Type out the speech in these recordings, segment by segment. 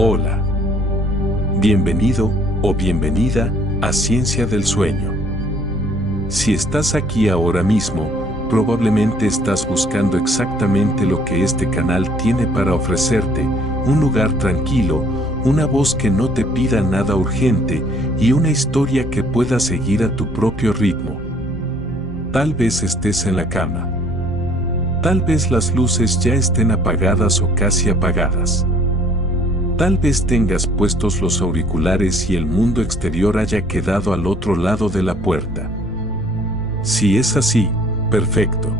Hola. Bienvenido o bienvenida a Ciencia del Sueño. Si estás aquí ahora mismo, probablemente estás buscando exactamente lo que este canal tiene para ofrecerte: un lugar tranquilo, una voz que no te pida nada urgente y una historia que pueda seguir a tu propio ritmo. Tal vez estés en la cama. Tal vez las luces ya estén apagadas o casi apagadas. Tal vez tengas puestos los auriculares y el mundo exterior haya quedado al otro lado de la puerta. Si es así, perfecto.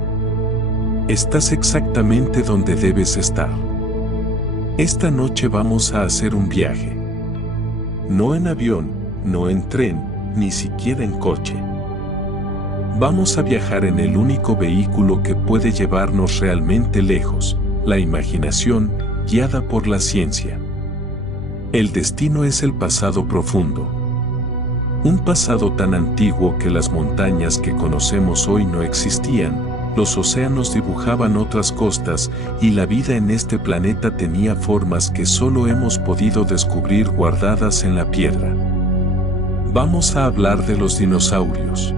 Estás exactamente donde debes estar. Esta noche vamos a hacer un viaje. No en avión, no en tren, ni siquiera en coche. Vamos a viajar en el único vehículo que puede llevarnos realmente lejos: la imaginación, guiada por la ciencia. El destino es el pasado profundo. Un pasado tan antiguo que las montañas que conocemos hoy no existían, los océanos dibujaban otras costas y la vida en este planeta tenía formas que solo hemos podido descubrir guardadas en la piedra. Vamos a hablar de los dinosaurios.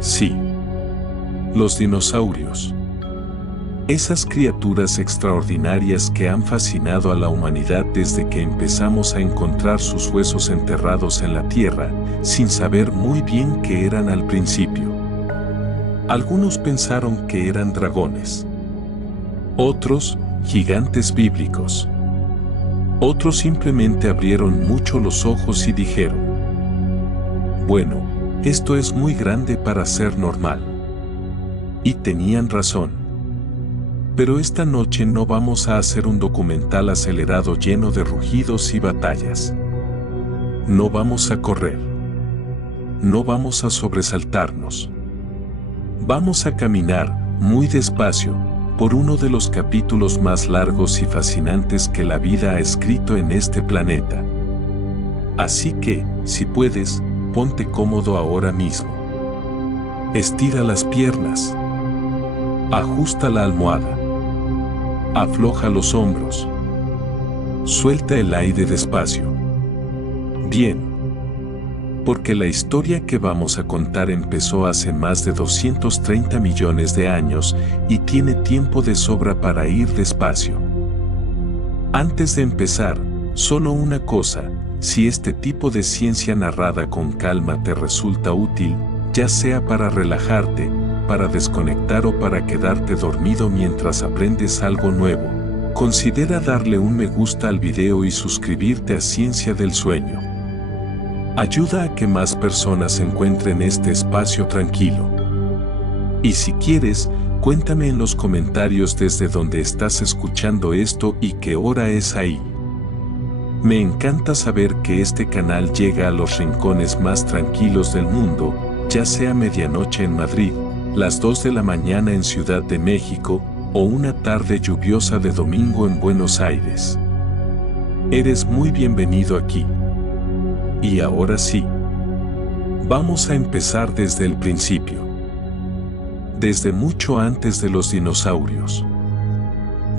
Sí, los dinosaurios. Esas criaturas extraordinarias que han fascinado a la humanidad desde que empezamos a encontrar sus huesos enterrados en la tierra, sin saber muy bien qué eran al principio. Algunos pensaron que eran dragones. Otros, gigantes bíblicos. Otros simplemente abrieron mucho los ojos y dijeron: bueno, esto es muy grande para ser normal. Y tenían razón. Pero esta noche no vamos a hacer un documental acelerado lleno de rugidos y batallas. No vamos a correr. No vamos a sobresaltarnos. Vamos a caminar, muy despacio, por uno de los capítulos más largos y fascinantes que la vida ha escrito en este planeta. Así que, si puedes, ponte cómodo ahora mismo. Estira las piernas. Ajusta la almohada. Afloja los hombros. Suelta el aire despacio. Bien. Porque la historia que vamos a contar empezó hace más de 230 millones de años y tiene tiempo de sobra para ir despacio. Antes de empezar, solo una cosa: si este tipo de ciencia narrada con calma te resulta útil, ya sea para relajarte, para desconectar o para quedarte dormido mientras aprendes algo nuevo, considera darle un me gusta al video y suscribirte a Ciencia del Sueño. Ayuda a que más personas encuentren este espacio tranquilo. Y si quieres, cuéntame en los comentarios desde donde estás escuchando esto y qué hora es ahí. Me encanta saber que este canal llega a los rincones más tranquilos del mundo, ya sea medianoche en Madrid, las 2 de la mañana en Ciudad de México, o una tarde lluviosa de domingo en Buenos Aires. Eres muy bienvenido aquí. Y ahora sí, vamos a empezar desde el principio. Desde mucho antes de los dinosaurios.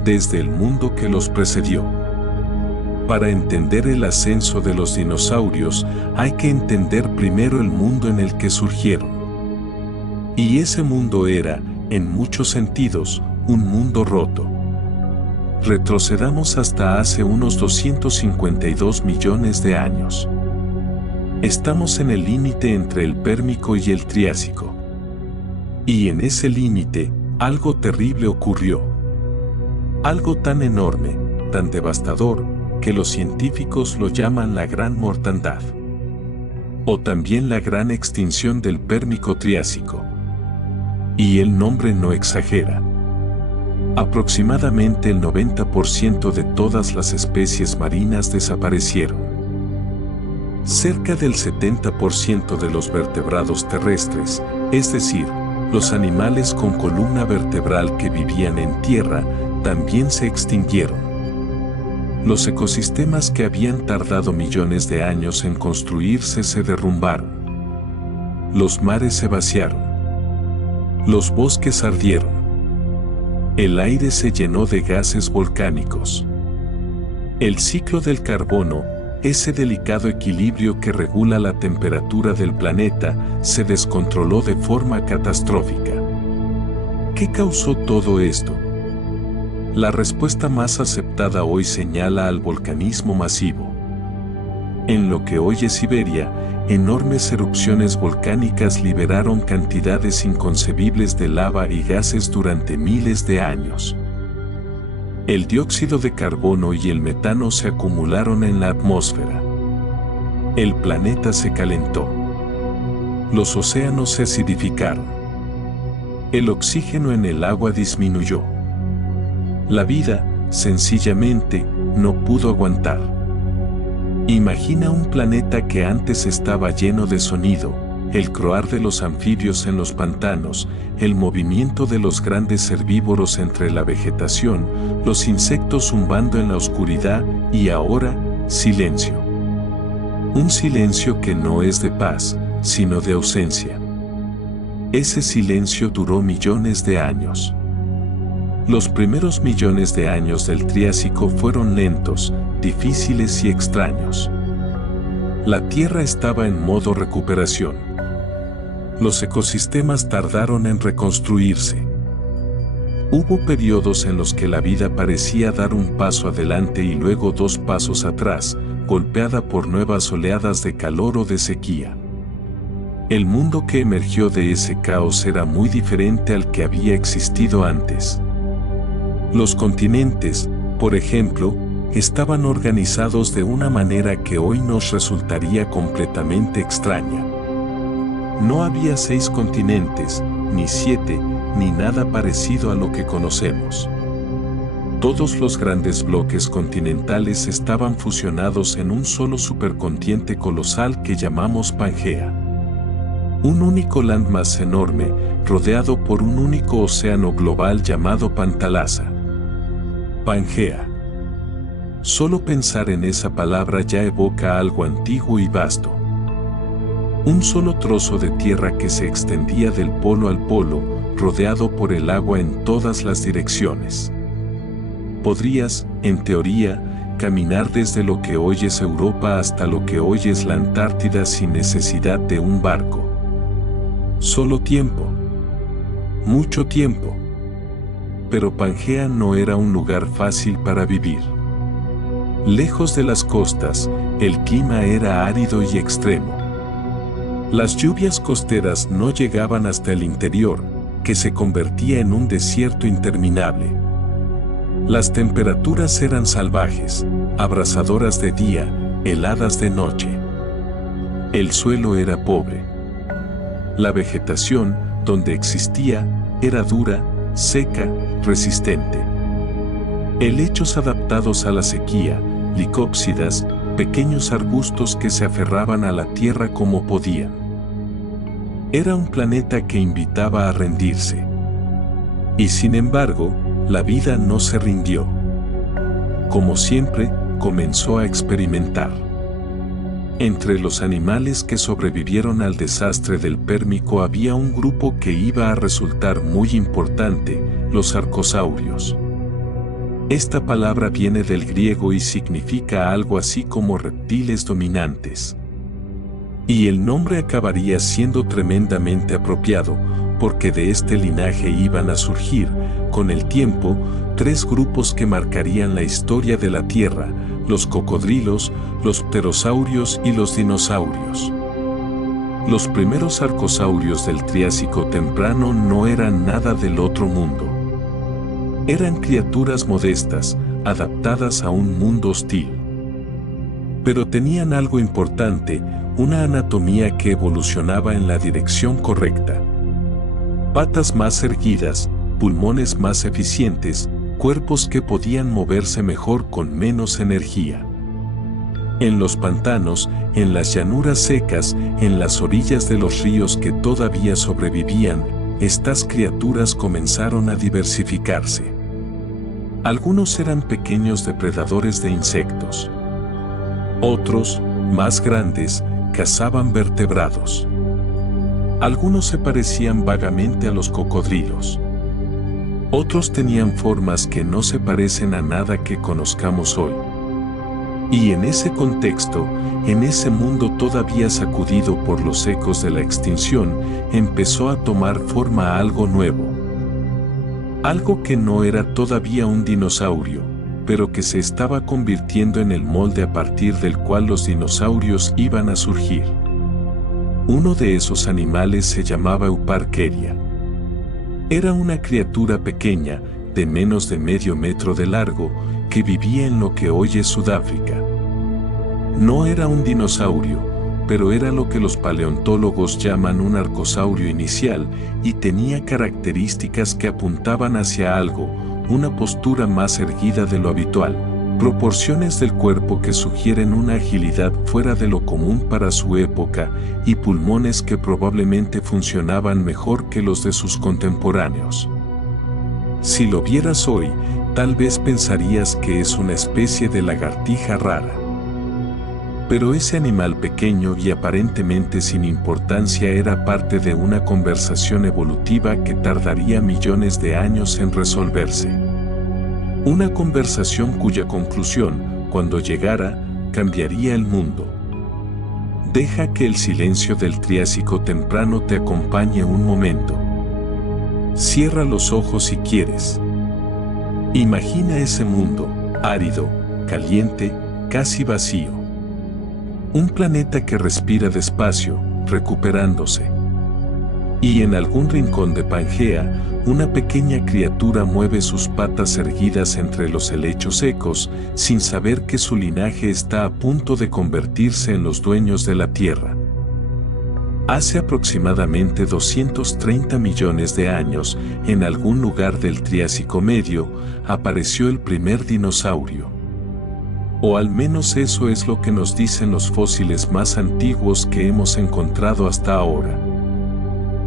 Desde el mundo que los precedió. Para entender el ascenso de los dinosaurios, hay que entender primero el mundo en el que surgieron. Y ese mundo era, en muchos sentidos, un mundo roto. Retrocedamos hasta hace unos 252 millones de años. Estamos en el límite entre el Pérmico y el Triásico. Y en ese límite, algo terrible ocurrió. Algo tan enorme, tan devastador, que los científicos lo llaman la Gran Mortandad. O también la Gran Extinción del Pérmico-Triásico. Y el nombre no exagera. Aproximadamente el 90% de todas las especies marinas desaparecieron. Cerca del 70% de los vertebrados terrestres, es decir, los animales con columna vertebral que vivían en tierra, también se extinguieron. Los ecosistemas que habían tardado millones de años en construirse se derrumbaron. Los mares se vaciaron. Los bosques ardieron. El aire se llenó de gases volcánicos. El ciclo del carbono, ese delicado equilibrio que regula la temperatura del planeta, se descontroló de forma catastrófica. ¿Qué causó todo esto? La respuesta más aceptada hoy señala al volcanismo masivo. En lo que hoy es Siberia, enormes erupciones volcánicas liberaron cantidades inconcebibles de lava y gases durante miles de años. El dióxido de carbono y el metano se acumularon en la atmósfera. El planeta se calentó. Los océanos se acidificaron. El oxígeno en el agua disminuyó. La vida, sencillamente, no pudo aguantar. Imagina un planeta que antes estaba lleno de sonido, el croar de los anfibios en los pantanos, el movimiento de los grandes herbívoros entre la vegetación, los insectos zumbando en la oscuridad y ahora, silencio. Un silencio que no es de paz, sino de ausencia. Ese silencio duró millones de años. Los primeros millones de años del Triásico fueron lentos, difíciles y extraños. La Tierra estaba en modo recuperación. Los ecosistemas tardaron en reconstruirse. Hubo periodos en los que la vida parecía dar un paso adelante y luego 2 pasos atrás, golpeada por nuevas oleadas de calor o de sequía. El mundo que emergió de ese caos era muy diferente al que había existido antes. Los continentes, por ejemplo, estaban organizados de una manera que hoy nos resultaría completamente extraña. No había 6 continentes, ni 7, ni nada parecido a lo que conocemos. Todos los grandes bloques continentales estaban fusionados en un solo supercontinente colosal que llamamos Pangea. Un único landmass enorme, rodeado por un único océano global llamado Pantalasa. Pangea. Solo pensar en esa palabra ya evoca algo antiguo y vasto. Un solo trozo de tierra que se extendía del polo al polo, rodeado por el agua en todas las direcciones. Podrías, en teoría, caminar desde lo que hoy es Europa hasta lo que hoy es la Antártida sin necesidad de un barco. Solo tiempo. Mucho tiempo. Pero Pangea no era un lugar fácil para vivir. Lejos de las costas, el clima era árido y extremo. Las lluvias costeras no llegaban hasta el interior, que se convertía en un desierto interminable. Las temperaturas eran salvajes, abrasadoras de día, heladas de noche. El suelo era pobre. La vegetación, donde existía, era dura, seca, resistente. Helechos adaptados a la sequía, licópsidas, pequeños arbustos que se aferraban a la tierra como podían. Era un planeta que invitaba a rendirse. Y sin embargo, la vida no se rindió. Como siempre, comenzó a experimentar. Entre los animales que sobrevivieron al desastre del Pérmico había un grupo que iba a resultar muy importante, los arcosaurios. Esta palabra viene del griego y significa algo así como reptiles dominantes. Y el nombre acabaría siendo tremendamente apropiado, porque de este linaje iban a surgir, con el tiempo, 3 grupos que marcarían la historia de la Tierra: los cocodrilos, los pterosaurios y los dinosaurios. Los primeros arcosaurios del Triásico temprano no eran nada del otro mundo. Eran criaturas modestas, adaptadas a un mundo hostil. Pero tenían algo importante, una anatomía que evolucionaba en la dirección correcta. Patas más erguidas, pulmones más eficientes, cuerpos que podían moverse mejor con menos energía. En los pantanos, en las llanuras secas, en las orillas de los ríos que todavía sobrevivían, estas criaturas comenzaron a diversificarse. Algunos eran pequeños depredadores de insectos. Otros, más grandes, cazaban vertebrados. Algunos se parecían vagamente a los cocodrilos. Otros tenían formas que no se parecen a nada que conozcamos hoy. Y en ese contexto, en ese mundo todavía sacudido por los ecos de la extinción, empezó a tomar forma algo nuevo. Algo que no era todavía un dinosaurio, pero que se estaba convirtiendo en el molde a partir del cual los dinosaurios iban a surgir. Uno de esos animales se llamaba Euparkeria. Era una criatura pequeña, de menos de medio metro de largo, que vivía en lo que hoy es Sudáfrica. No era un dinosaurio, pero era lo que los paleontólogos llaman un arcosaurio inicial y tenía características que apuntaban hacia algo, una postura más erguida de lo habitual, proporciones del cuerpo que sugieren una agilidad fuera de lo común para su época y pulmones que probablemente funcionaban mejor que los de sus contemporáneos. Si lo vieras hoy, tal vez pensarías que es una especie de lagartija rara. Pero ese animal pequeño y aparentemente sin importancia era parte de una conversación evolutiva que tardaría millones de años en resolverse. Una conversación cuya conclusión, cuando llegara, cambiaría el mundo. Deja que el silencio del Triásico temprano te acompañe un momento. Cierra los ojos si quieres. Imagina ese mundo, árido, caliente, casi vacío. Un planeta que respira despacio, recuperándose. Y en algún rincón de Pangea, una pequeña criatura mueve sus patas erguidas entre los helechos secos, sin saber que su linaje está a punto de convertirse en los dueños de la Tierra. Hace aproximadamente 230 millones de años, en algún lugar del Triásico Medio, apareció el primer dinosaurio. O al menos eso es lo que nos dicen los fósiles más antiguos que hemos encontrado hasta ahora.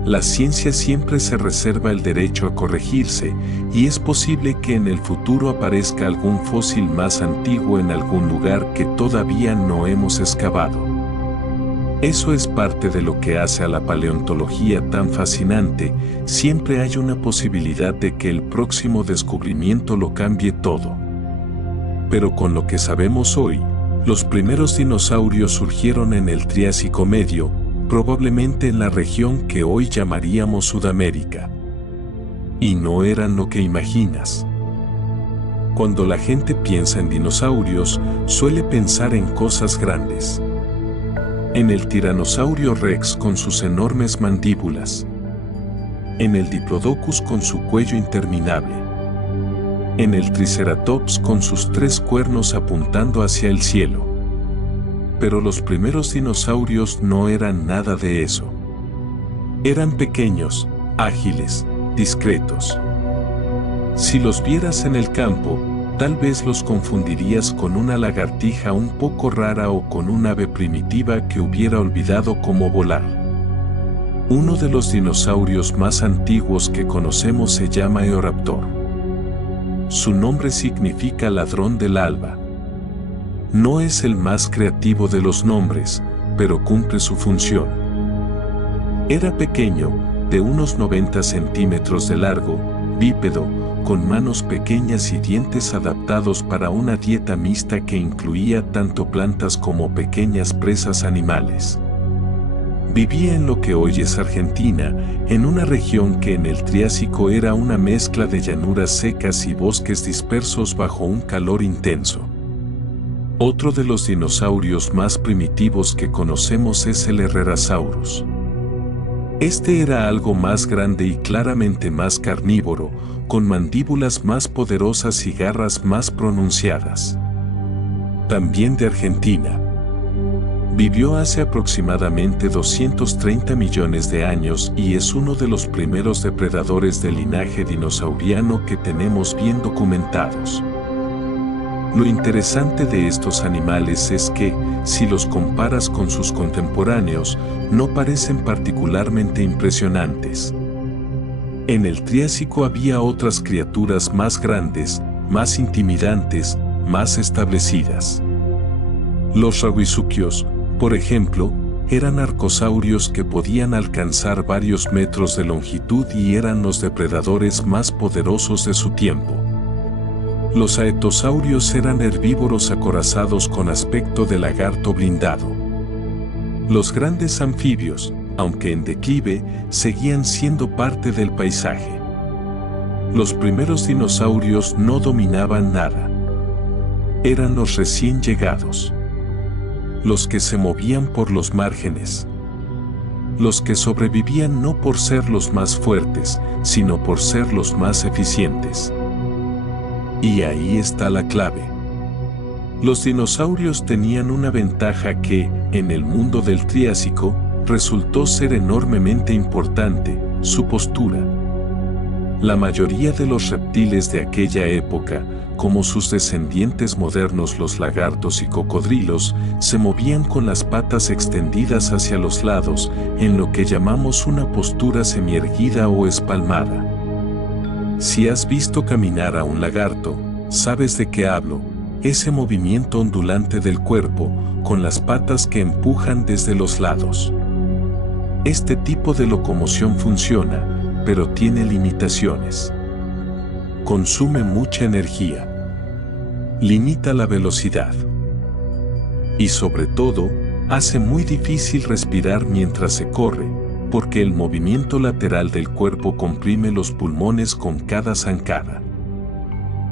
La ciencia siempre se reserva el derecho a corregirse, y es posible que en el futuro aparezca algún fósil más antiguo en algún lugar que todavía no hemos excavado. Eso es parte de lo que hace a la paleontología tan fascinante. Siempre hay una posibilidad de que el próximo descubrimiento lo cambie todo. Pero con lo que sabemos hoy, los primeros dinosaurios surgieron en el Triásico Medio, probablemente en la región que hoy llamaríamos Sudamérica. Y no eran lo que imaginas. Cuando la gente piensa en dinosaurios, suele pensar en cosas grandes. En el Tiranosaurio Rex con sus enormes mandíbulas. En el Diplodocus con su cuello interminable. En el Triceratops con sus 3 cuernos apuntando hacia el cielo. Pero los primeros dinosaurios no eran nada de eso. Eran pequeños, ágiles, discretos. Si los vieras en el campo, tal vez los confundirías con una lagartija un poco rara o con un ave primitiva que hubiera olvidado cómo volar. Uno de los dinosaurios más antiguos que conocemos se llama Eoraptor. Su nombre significa ladrón del alba. No es el más creativo de los nombres, pero cumple su función. Era pequeño, de unos 90 centímetros de largo, bípedo, con manos pequeñas y dientes adaptados para una dieta mixta que incluía tanto plantas como pequeñas presas animales. Vivía en lo que hoy es Argentina, en una región que en el Triásico era una mezcla de llanuras secas y bosques dispersos bajo un calor intenso. Otro de los dinosaurios más primitivos que conocemos es el Herrerasaurus. Este era algo más grande y claramente más carnívoro, con mandíbulas más poderosas y garras más pronunciadas. También de Argentina. Vivió hace aproximadamente 230 millones de años y es uno de los primeros depredadores del linaje dinosauriano que tenemos bien documentados. Lo interesante de estos animales es que, si los comparas con sus contemporáneos, no parecen particularmente impresionantes. En el Triásico había otras criaturas más grandes, más intimidantes, más establecidas. Los Rawisuchios, por ejemplo, eran arcosaurios que podían alcanzar varios metros de longitud y eran los depredadores más poderosos de su tiempo. Los aetosaurios eran herbívoros acorazados con aspecto de lagarto blindado. Los grandes anfibios, aunque en declive, seguían siendo parte del paisaje. Los primeros dinosaurios no dominaban nada. Eran los recién llegados. Los que se movían por los márgenes. Los que sobrevivían no por ser los más fuertes, sino por ser los más eficientes. Y ahí está la clave. Los dinosaurios tenían una ventaja que, en el mundo del Triásico, resultó ser enormemente importante: su postura. La mayoría de los reptiles de aquella época, como sus descendientes modernos los lagartos y cocodrilos, se movían con las patas extendidas hacia los lados, en lo que llamamos una postura semierguida o espalmada. Si has visto caminar a un lagarto, sabes de qué hablo: ese movimiento ondulante del cuerpo, con las patas que empujan desde los lados. Este tipo de locomoción funciona, pero tiene limitaciones. Consume mucha energía. Limita la velocidad. Y sobre todo, hace muy difícil respirar mientras se corre, porque el movimiento lateral del cuerpo comprime los pulmones con cada zancada.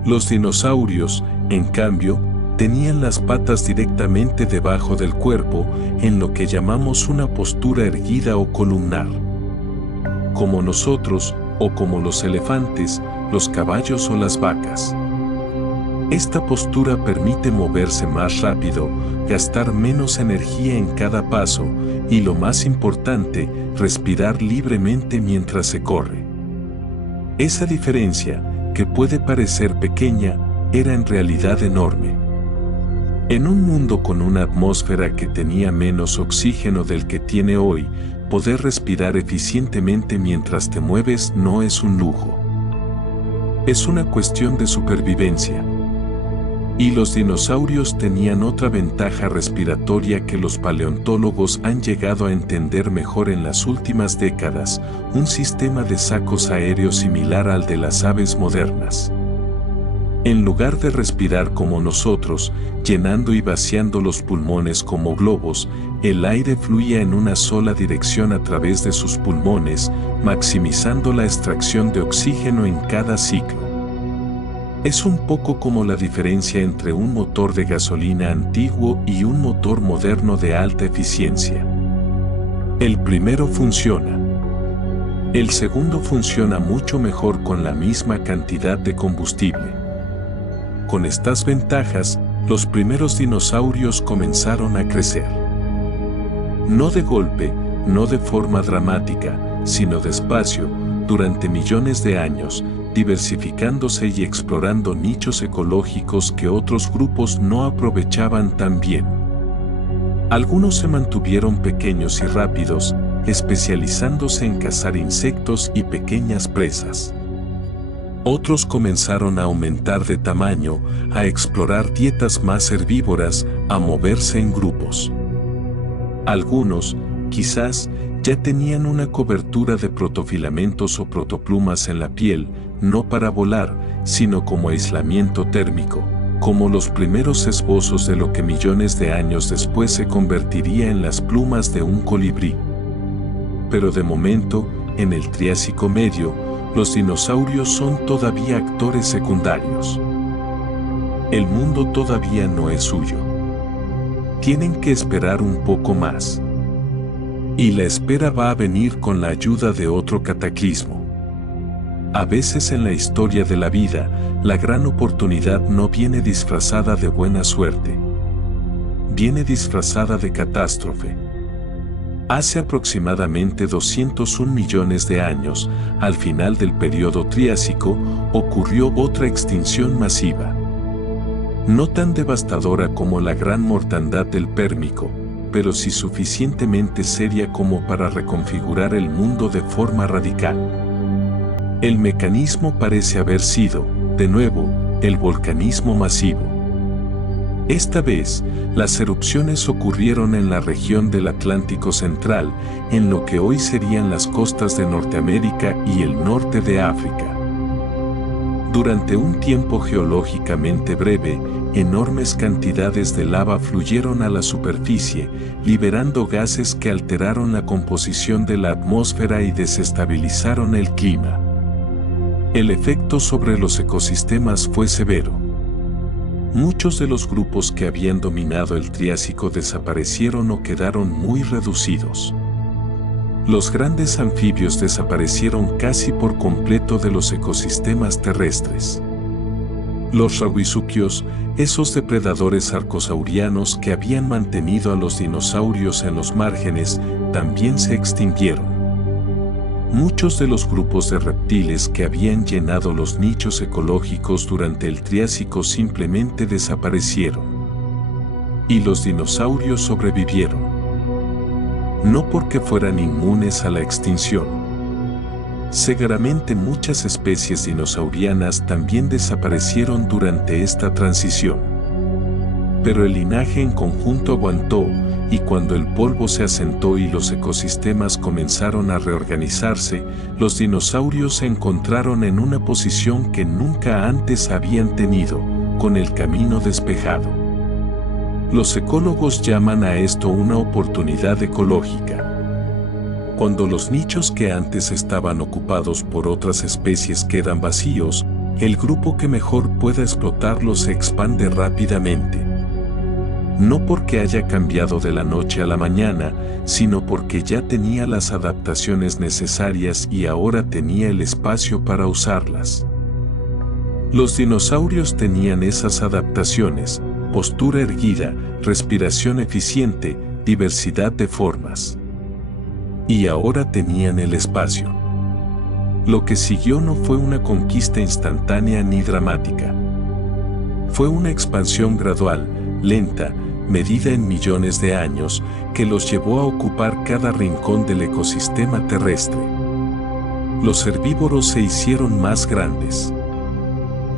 Los dinosaurios, en cambio, tenían las patas directamente debajo del cuerpo, en lo que llamamos una postura erguida o columnar. Como nosotros, o como los elefantes, los caballos o las vacas. Esta postura permite moverse más rápido, gastar menos energía en cada paso, y lo más importante, respirar libremente mientras se corre. Esa diferencia, que puede parecer pequeña, era en realidad enorme. En un mundo con una atmósfera que tenía menos oxígeno del que tiene hoy, poder respirar eficientemente mientras te mueves no es un lujo. Es una cuestión de supervivencia. Y los dinosaurios tenían otra ventaja respiratoria que los paleontólogos han llegado a entender mejor en las últimas décadas: un sistema de sacos aéreos similar al de las aves modernas. En lugar de respirar como nosotros, llenando y vaciando los pulmones como globos, el aire fluía en una sola dirección a través de sus pulmones, maximizando la extracción de oxígeno en cada ciclo. Es un poco como la diferencia entre un motor de gasolina antiguo y un motor moderno de alta eficiencia. El primero funciona. El segundo funciona mucho mejor con la misma cantidad de combustible. Con estas ventajas, los primeros dinosaurios comenzaron a crecer. No de golpe, no de forma dramática, sino despacio, durante millones de años, diversificándose y explorando nichos ecológicos que otros grupos no aprovechaban tan bien. Algunos se mantuvieron pequeños y rápidos, especializándose en cazar insectos y pequeñas presas. Otros comenzaron a aumentar de tamaño, a explorar dietas más herbívoras, a moverse en grupos. Algunos, quizás, ya tenían una cobertura de protofilamentos o protoplumas en la piel, no para volar, sino como aislamiento térmico, como los primeros esbozos de lo que millones de años después se convertiría en las plumas de un colibrí. Pero de momento, en el Triásico Medio, los dinosaurios son todavía actores secundarios. El mundo todavía no es suyo. Tienen que esperar un poco más. Y la espera va a venir con la ayuda de otro cataclismo. A veces en la historia de la vida, la gran oportunidad no viene disfrazada de buena suerte. Viene disfrazada de catástrofe. Hace aproximadamente 201 millones de años, al final del período Triásico, ocurrió otra extinción masiva. No tan devastadora como la gran mortandad del Pérmico, pero sí suficientemente seria como para reconfigurar el mundo de forma radical. El mecanismo parece haber sido, de nuevo, el volcanismo masivo. Esta vez, las erupciones ocurrieron en la región del Atlántico Central, en lo que hoy serían las costas de Norteamérica y el norte de África. Durante un tiempo geológicamente breve, enormes cantidades de lava fluyeron a la superficie, liberando gases que alteraron la composición de la atmósfera y desestabilizaron el clima. El efecto sobre los ecosistemas fue severo. Muchos de los grupos que habían dominado el Triásico desaparecieron o quedaron muy reducidos. Los grandes anfibios desaparecieron casi por completo de los ecosistemas terrestres. Los rauisuquios, esos depredadores arcosaurianos que habían mantenido a los dinosaurios en los márgenes, también se extinguieron. Muchos de los grupos de reptiles que habían llenado los nichos ecológicos durante el Triásico simplemente desaparecieron. Y los dinosaurios sobrevivieron. No porque fueran inmunes a la extinción. Seguramente muchas especies dinosaurianas también desaparecieron durante esta transición. Pero el linaje en conjunto aguantó, y cuando el polvo se asentó y los ecosistemas comenzaron a reorganizarse, los dinosaurios se encontraron en una posición que nunca antes habían tenido, con el camino despejado. Los ecólogos llaman a esto una oportunidad ecológica. Cuando los nichos que antes estaban ocupados por otras especies quedan vacíos, el grupo que mejor pueda explotarlos se expande rápidamente. No porque haya cambiado de la noche a la mañana, sino porque ya tenía las adaptaciones necesarias y ahora tenía el espacio para usarlas. Los dinosaurios tenían esas adaptaciones: postura erguida, respiración eficiente, diversidad de formas. Y ahora tenían el espacio. Lo que siguió no fue una conquista instantánea ni dramática. Fue una expansión gradual, lenta, medida en millones de años, que los llevó a ocupar cada rincón del ecosistema terrestre. Los herbívoros se hicieron más grandes.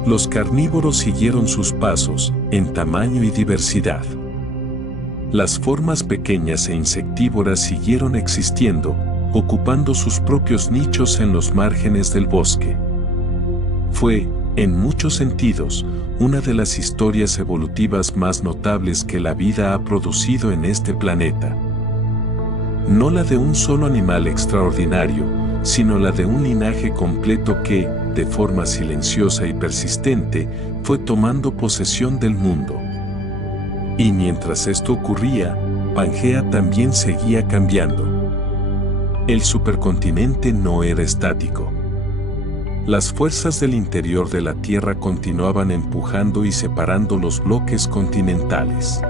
Los carnívoros siguieron sus pasos, en tamaño y diversidad. Las formas pequeñas e insectívoras siguieron existiendo, ocupando sus propios nichos en los márgenes del bosque. Fue, en muchos sentidos, una de las historias evolutivas más notables que la vida ha producido en este planeta. No la de un solo animal extraordinario, sino la de un linaje completo que, de forma silenciosa y persistente, fue tomando posesión del mundo. Y mientras esto ocurría, Pangea también seguía cambiando. El supercontinente no era estático. Las fuerzas del interior de la Tierra continuaban empujando y separando los bloques continentales.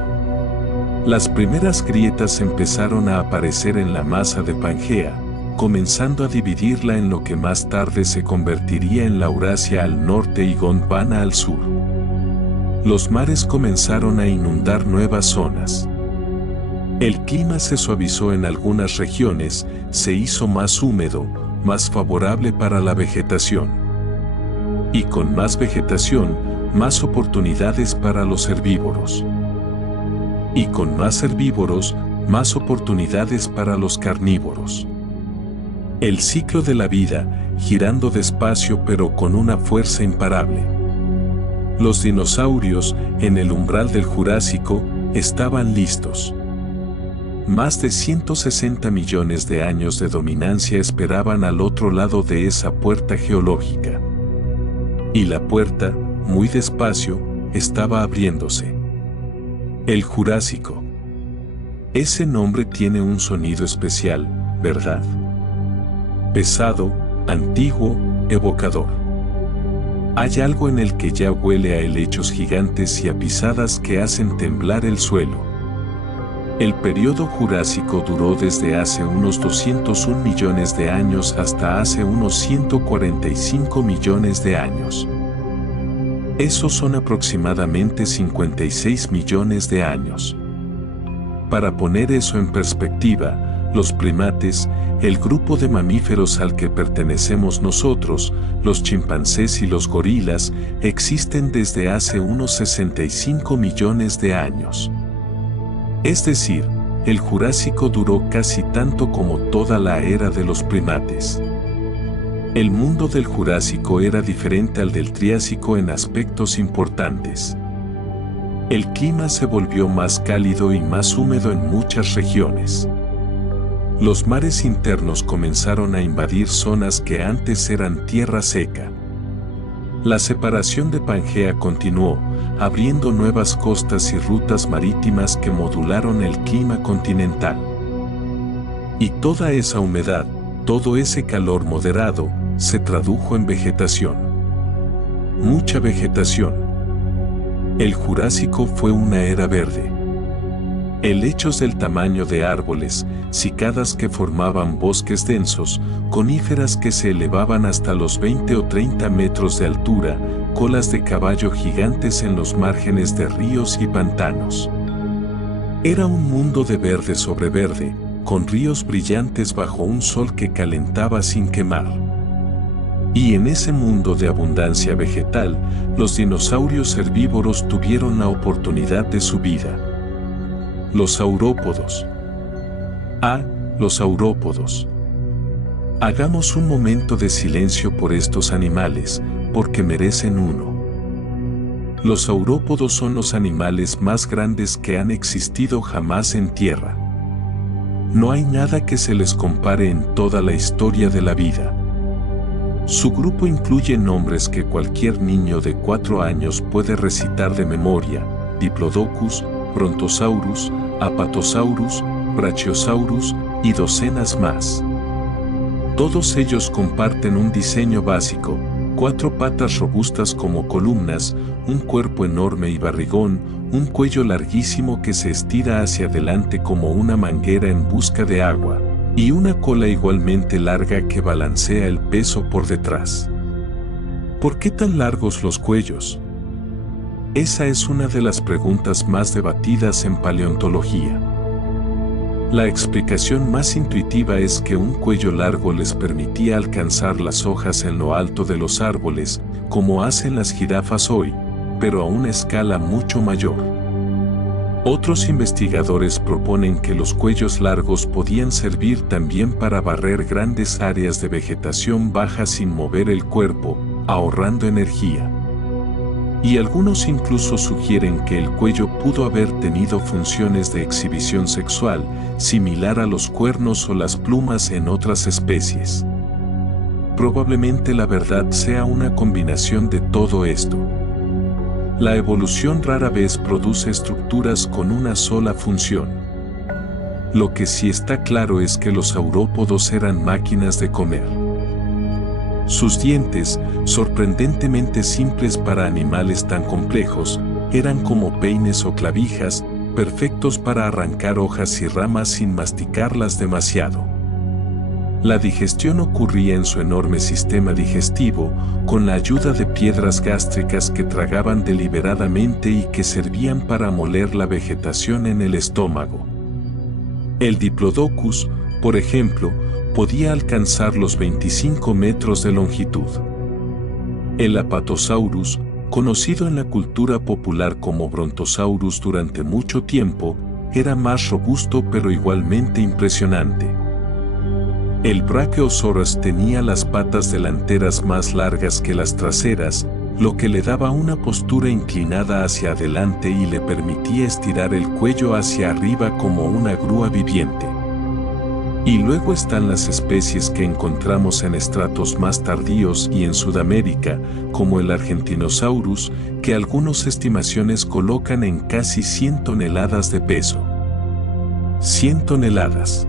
Las primeras grietas empezaron a aparecer en la masa de Pangea, comenzando a dividirla en lo que más tarde se convertiría en Laurasia al norte y Gondwana al sur. Los mares comenzaron a inundar nuevas zonas. El clima se suavizó en algunas regiones, se hizo más húmedo, más favorable para la vegetación. Y con más vegetación, más oportunidades para los herbívoros. Y con más herbívoros, más oportunidades para los carnívoros. El ciclo de la vida, girando despacio pero con una fuerza imparable. Los dinosaurios, en el umbral del Jurásico, estaban listos. Más de 160 millones de años de dominancia esperaban al otro lado de esa puerta geológica. Y la puerta, muy despacio, estaba abriéndose. El Jurásico. Ese nombre tiene un sonido especial, ¿verdad? Pesado, antiguo, evocador. Hay algo en el que ya huele a helechos gigantes y a pisadas que hacen temblar el suelo. El período Jurásico duró desde hace unos 201 millones de años hasta hace unos 145 millones de años. Esos son aproximadamente 56 millones de años. Para poner eso en perspectiva, los primates, el grupo de mamíferos al que pertenecemos nosotros, los chimpancés y los gorilas, existen desde hace unos 65 millones de años. Es decir, el Jurásico duró casi tanto como toda la era de los primates. El mundo del Jurásico era diferente al del Triásico en aspectos importantes. El clima se volvió más cálido y más húmedo en muchas regiones. Los mares internos comenzaron a invadir zonas que antes eran tierra seca. La separación de Pangea continuó, abriendo nuevas costas y rutas marítimas que modularon el clima continental. Y toda esa humedad, todo ese calor moderado, se tradujo en vegetación. Mucha vegetación. El Jurásico fue una era verde. Helechos del tamaño de árboles, cicadas que formaban bosques densos, coníferas que se elevaban hasta los 20 o 30 metros de altura, colas de caballo gigantes en los márgenes de ríos y pantanos. Era un mundo de verde sobre verde, con ríos brillantes bajo un sol que calentaba sin quemar. Y en ese mundo de abundancia vegetal, los dinosaurios herbívoros tuvieron la oportunidad de su vida. Los saurópodos. Los saurópodos. Hagamos un momento de silencio por estos animales, porque merecen uno. Los saurópodos son los animales más grandes que han existido jamás en tierra. No hay nada que se les compare en toda la historia de la vida. Su grupo incluye nombres que cualquier niño de 4 años puede recitar de memoria: Diplodocus, Brontosaurus, Apatosaurus, Brachiosaurus y docenas más. Todos ellos comparten un diseño básico: 4 patas robustas como columnas, un cuerpo enorme y barrigón, un cuello larguísimo que se estira hacia adelante como una manguera en busca de agua, y una cola igualmente larga que balancea el peso por detrás. ¿Por qué tan largos los cuellos? Esa es una de las preguntas más debatidas en paleontología. La explicación más intuitiva es que un cuello largo les permitía alcanzar las hojas en lo alto de los árboles, como hacen las jirafas hoy, pero a una escala mucho mayor. Otros investigadores proponen que los cuellos largos podían servir también para barrer grandes áreas de vegetación baja sin mover el cuerpo, ahorrando energía. Y algunos incluso sugieren que el cuello pudo haber tenido funciones de exhibición sexual, similar a los cuernos o las plumas en otras especies. Probablemente la verdad sea una combinación de todo esto. La evolución rara vez produce estructuras con una sola función. Lo que sí está claro es que los saurópodos eran máquinas de comer. Sus dientes, sorprendentemente simples para animales tan complejos, eran como peines o clavijas, perfectos para arrancar hojas y ramas sin masticarlas demasiado. La digestión ocurría en su enorme sistema digestivo, con la ayuda de piedras gástricas que tragaban deliberadamente y que servían para moler la vegetación en el estómago. El Diplodocus, por ejemplo, podía alcanzar los 25 metros de longitud. El Apatosaurus, conocido en la cultura popular como Brontosaurus durante mucho tiempo, era más robusto pero igualmente impresionante. El Brachiosaurus tenía las patas delanteras más largas que las traseras, lo que le daba una postura inclinada hacia adelante y le permitía estirar el cuello hacia arriba como una grúa viviente. Y luego están las especies que encontramos en estratos más tardíos y en Sudamérica, como el Argentinosaurus, que algunas estimaciones colocan en casi 100 toneladas de peso. 100 toneladas.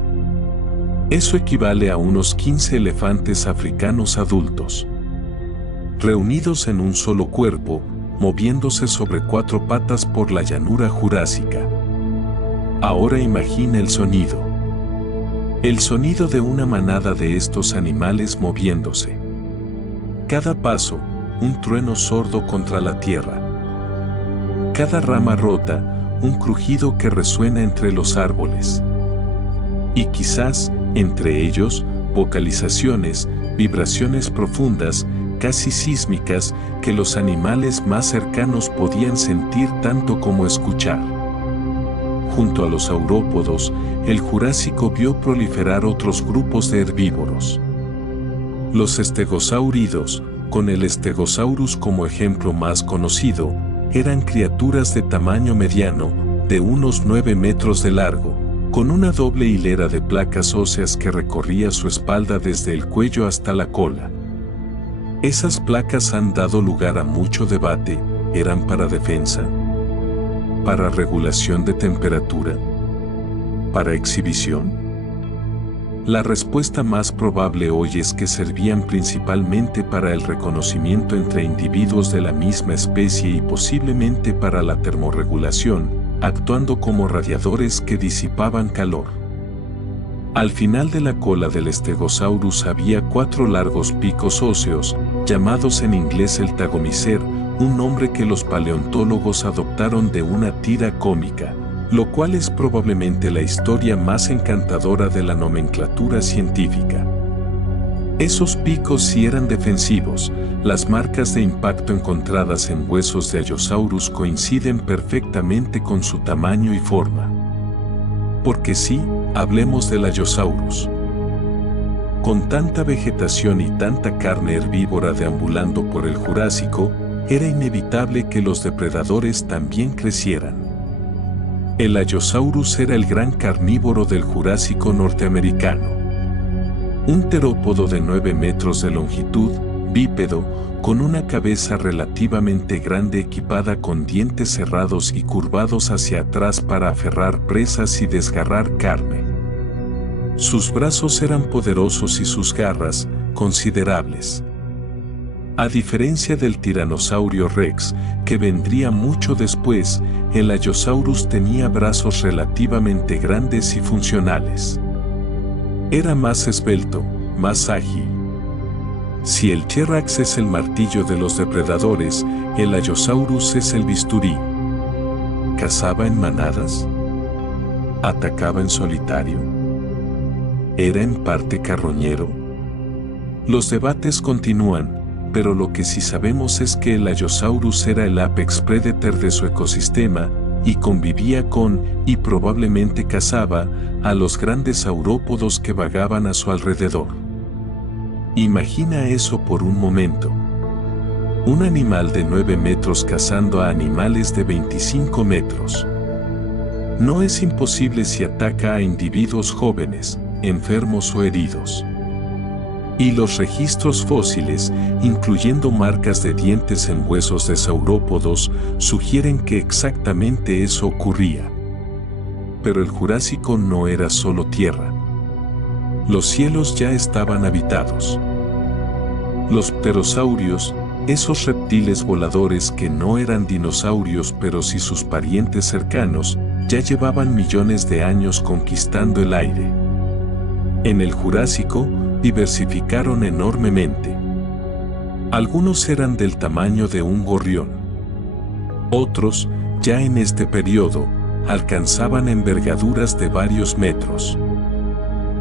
Eso equivale a unos 15 elefantes africanos adultos. Reunidos en un solo cuerpo, moviéndose sobre 4 patas por la llanura jurásica. Ahora imagina el sonido. El sonido de una manada de estos animales moviéndose. Cada paso, un trueno sordo contra la tierra. Cada rama rota, un crujido que resuena entre los árboles. Y quizás, entre ellos, vocalizaciones, vibraciones profundas, casi sísmicas, que los animales más cercanos podían sentir tanto como escuchar. Junto a los saurópodos, el Jurásico vio proliferar otros grupos de herbívoros. Los estegosáuridos, con el Stegosaurus como ejemplo más conocido, eran criaturas de tamaño mediano, de unos 9 metros de largo, con una doble hilera de placas óseas que recorría su espalda desde el cuello hasta la cola. Esas placas han dado lugar a mucho debate. ¿Eran para defensa? ¿Para regulación de temperatura? ¿Para exhibición? La respuesta más probable hoy es que servían principalmente para el reconocimiento entre individuos de la misma especie y posiblemente para la termorregulación, actuando como radiadores que disipaban calor. Al final de la cola del Stegosaurus había 4 largos picos óseos, llamados en inglés el tagomicer, un nombre que los paleontólogos adoptaron de una tira cómica, lo cual es probablemente la historia más encantadora de la nomenclatura científica. Esos picos sí eran defensivos. Las marcas de impacto encontradas en huesos de Allosaurus coinciden perfectamente con su tamaño y forma. Porque sí, hablemos del Allosaurus. Con tanta vegetación y tanta carne herbívora deambulando por el Jurásico, era inevitable que los depredadores también crecieran. El Allosaurus era el gran carnívoro del Jurásico norteamericano. Un terópodo de 9 metros de longitud, bípedo, con una cabeza relativamente grande equipada con dientes cerrados y curvados hacia atrás para aferrar presas y desgarrar carne. Sus brazos eran poderosos y sus garras, considerables. A diferencia del Tiranosaurio Rex, que vendría mucho después, el Allosaurus tenía brazos relativamente grandes y funcionales. Era más esbelto, más ágil. Si el T-Rex es el martillo de los depredadores, el Allosaurus es el bisturí. ¿Cazaba en manadas? ¿Atacaba en solitario? ¿Era en parte carroñero? Los debates continúan, pero lo que sí sabemos es que el Allosaurus era el apex predator de su ecosistema, y convivía con, y probablemente cazaba, a los grandes saurópodos que vagaban a su alrededor. Imagina eso por un momento. Un animal de 9 metros cazando a animales de 25 metros. No es imposible si ataca a individuos jóvenes, enfermos o heridos. Y los registros fósiles, incluyendo marcas de dientes en huesos de saurópodos, sugieren que exactamente eso ocurría. Pero el Jurásico no era solo tierra. Los cielos ya estaban habitados. Los pterosaurios, esos reptiles voladores que no eran dinosaurios pero sí sus parientes cercanos, ya llevaban millones de años conquistando el aire. En el Jurásico, diversificaron enormemente. Algunos eran del tamaño de un gorrión. Otros, ya en este periodo, alcanzaban envergaduras de varios metros.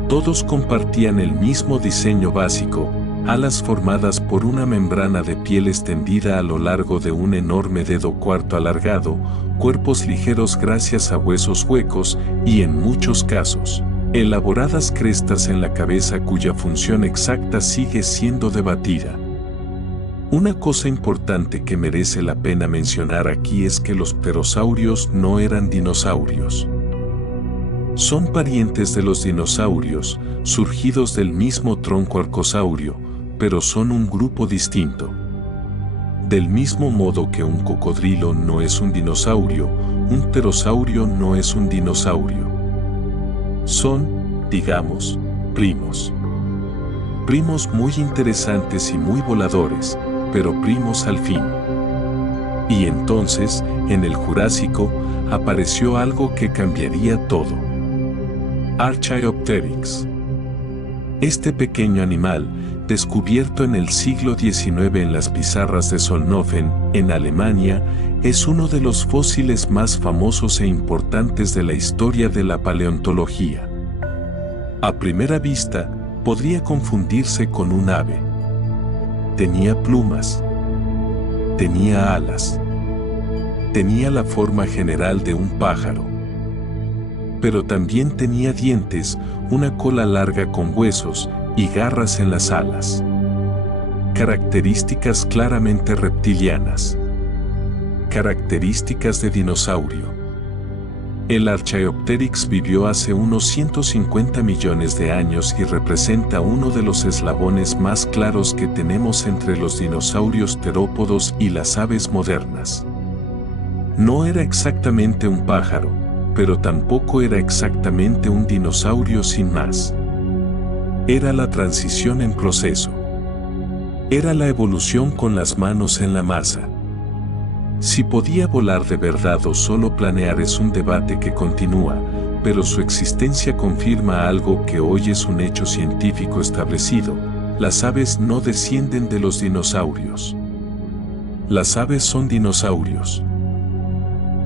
Todos compartían el mismo diseño básico, alas formadas por una membrana de piel extendida a lo largo de un enorme dedo cuarto alargado, cuerpos ligeros gracias a huesos huecos y, en muchos casos, elaboradas crestas en la cabeza cuya función exacta sigue siendo debatida. Una cosa importante que merece la pena mencionar aquí es que los pterosaurios no eran dinosaurios. Son parientes de los dinosaurios, surgidos del mismo tronco arcosaurio, pero son un grupo distinto. Del mismo modo que un cocodrilo no es un dinosaurio, un pterosaurio no es un dinosaurio. Son, digamos, primos. Primos muy interesantes y muy voladores, pero primos al fin. Y entonces, en el Jurásico, apareció algo que cambiaría todo. Archaeopteryx. Este pequeño animal, descubierto en el siglo XIX en las pizarras de Solnhofen, en Alemania, es uno de los fósiles más famosos e importantes de la historia de la paleontología. A primera vista, podría confundirse con un ave. Tenía plumas. Tenía alas. Tenía la forma general de un pájaro. Pero también tenía dientes, una cola larga con huesos y garras en las alas. Características claramente reptilianas. Características de dinosaurio. El Archaeopteryx vivió hace unos 150 millones de años y representa uno de los eslabones más claros que tenemos entre los dinosaurios terópodos y las aves modernas. No era exactamente un pájaro, pero tampoco era exactamente un dinosaurio sin más. Era la transición en proceso. Era la evolución con las manos en la masa. Si podía volar de verdad o solo planear es un debate que continúa, pero su existencia confirma algo que hoy es un hecho científico establecido: las aves no descienden de los dinosaurios. Las aves son dinosaurios.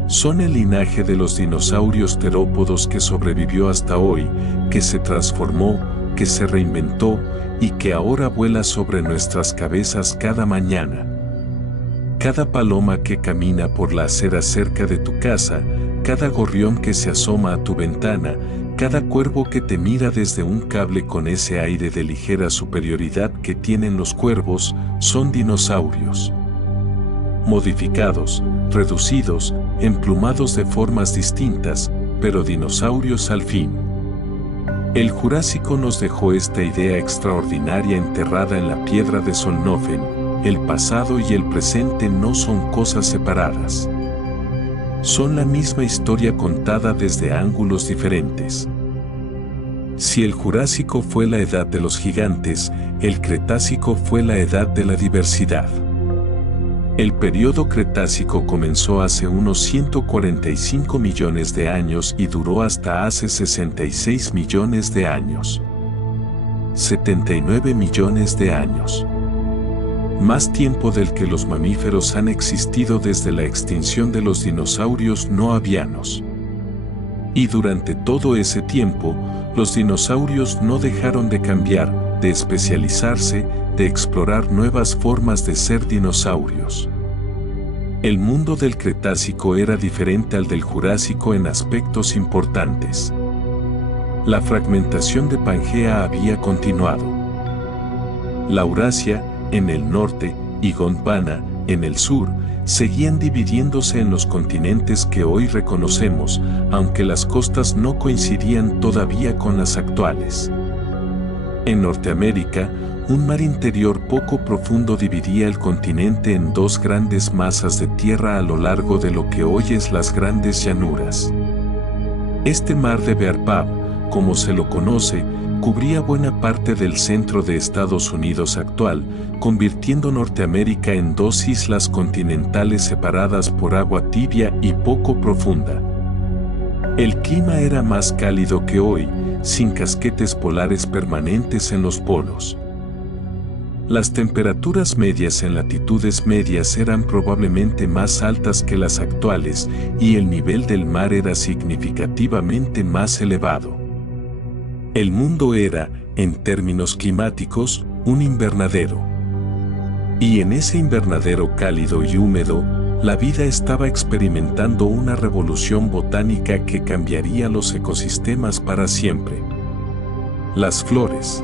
Son el linaje de los dinosaurios terópodos que sobrevivió hasta hoy, que se transformó, que se reinventó y que ahora vuela sobre nuestras cabezas cada mañana. Cada paloma que camina por la acera cerca de tu casa, cada gorrión que se asoma a tu ventana, cada cuervo que te mira desde un cable con ese aire de ligera superioridad que tienen los cuervos, son dinosaurios. Modificados, reducidos, emplumados de formas distintas, pero dinosaurios al fin. El Jurásico nos dejó esta idea extraordinaria enterrada en la piedra de Solnhofen. El pasado y el presente no son cosas separadas. Son la misma historia contada desde ángulos diferentes. Si el Jurásico fue la edad de los gigantes, el Cretácico fue la edad de la diversidad. El período Cretácico comenzó hace unos 145 millones de años y duró hasta hace 66 millones de años. 79 millones de años. Más tiempo del que los mamíferos han existido desde la extinción de los dinosaurios no avianos. Y durante todo ese tiempo, los dinosaurios no dejaron de cambiar, de especializarse, de explorar nuevas formas de ser dinosaurios. El mundo del Cretácico era diferente al del Jurásico en aspectos importantes. La fragmentación de Pangea había continuado. Laurasia, en el norte, y Gondwana, en el sur, seguían dividiéndose en los continentes que hoy reconocemos, aunque las costas no coincidían todavía con las actuales. En Norteamérica, un mar interior poco profundo dividía el continente en dos grandes masas de tierra a lo largo de lo que hoy es las Grandes Llanuras. Este mar de Bearpaw, como se lo conoce, cubría buena parte del centro de Estados Unidos actual, convirtiendo Norteamérica en dos islas continentales separadas por agua tibia y poco profunda. El clima era más cálido que hoy, sin casquetes polares permanentes en los polos. Las temperaturas medias en latitudes medias eran probablemente más altas que las actuales y el nivel del mar era significativamente más elevado. El mundo era, en términos climáticos, un invernadero. Y en ese invernadero cálido y húmedo, la vida estaba experimentando una revolución botánica que cambiaría los ecosistemas para siempre. Las flores.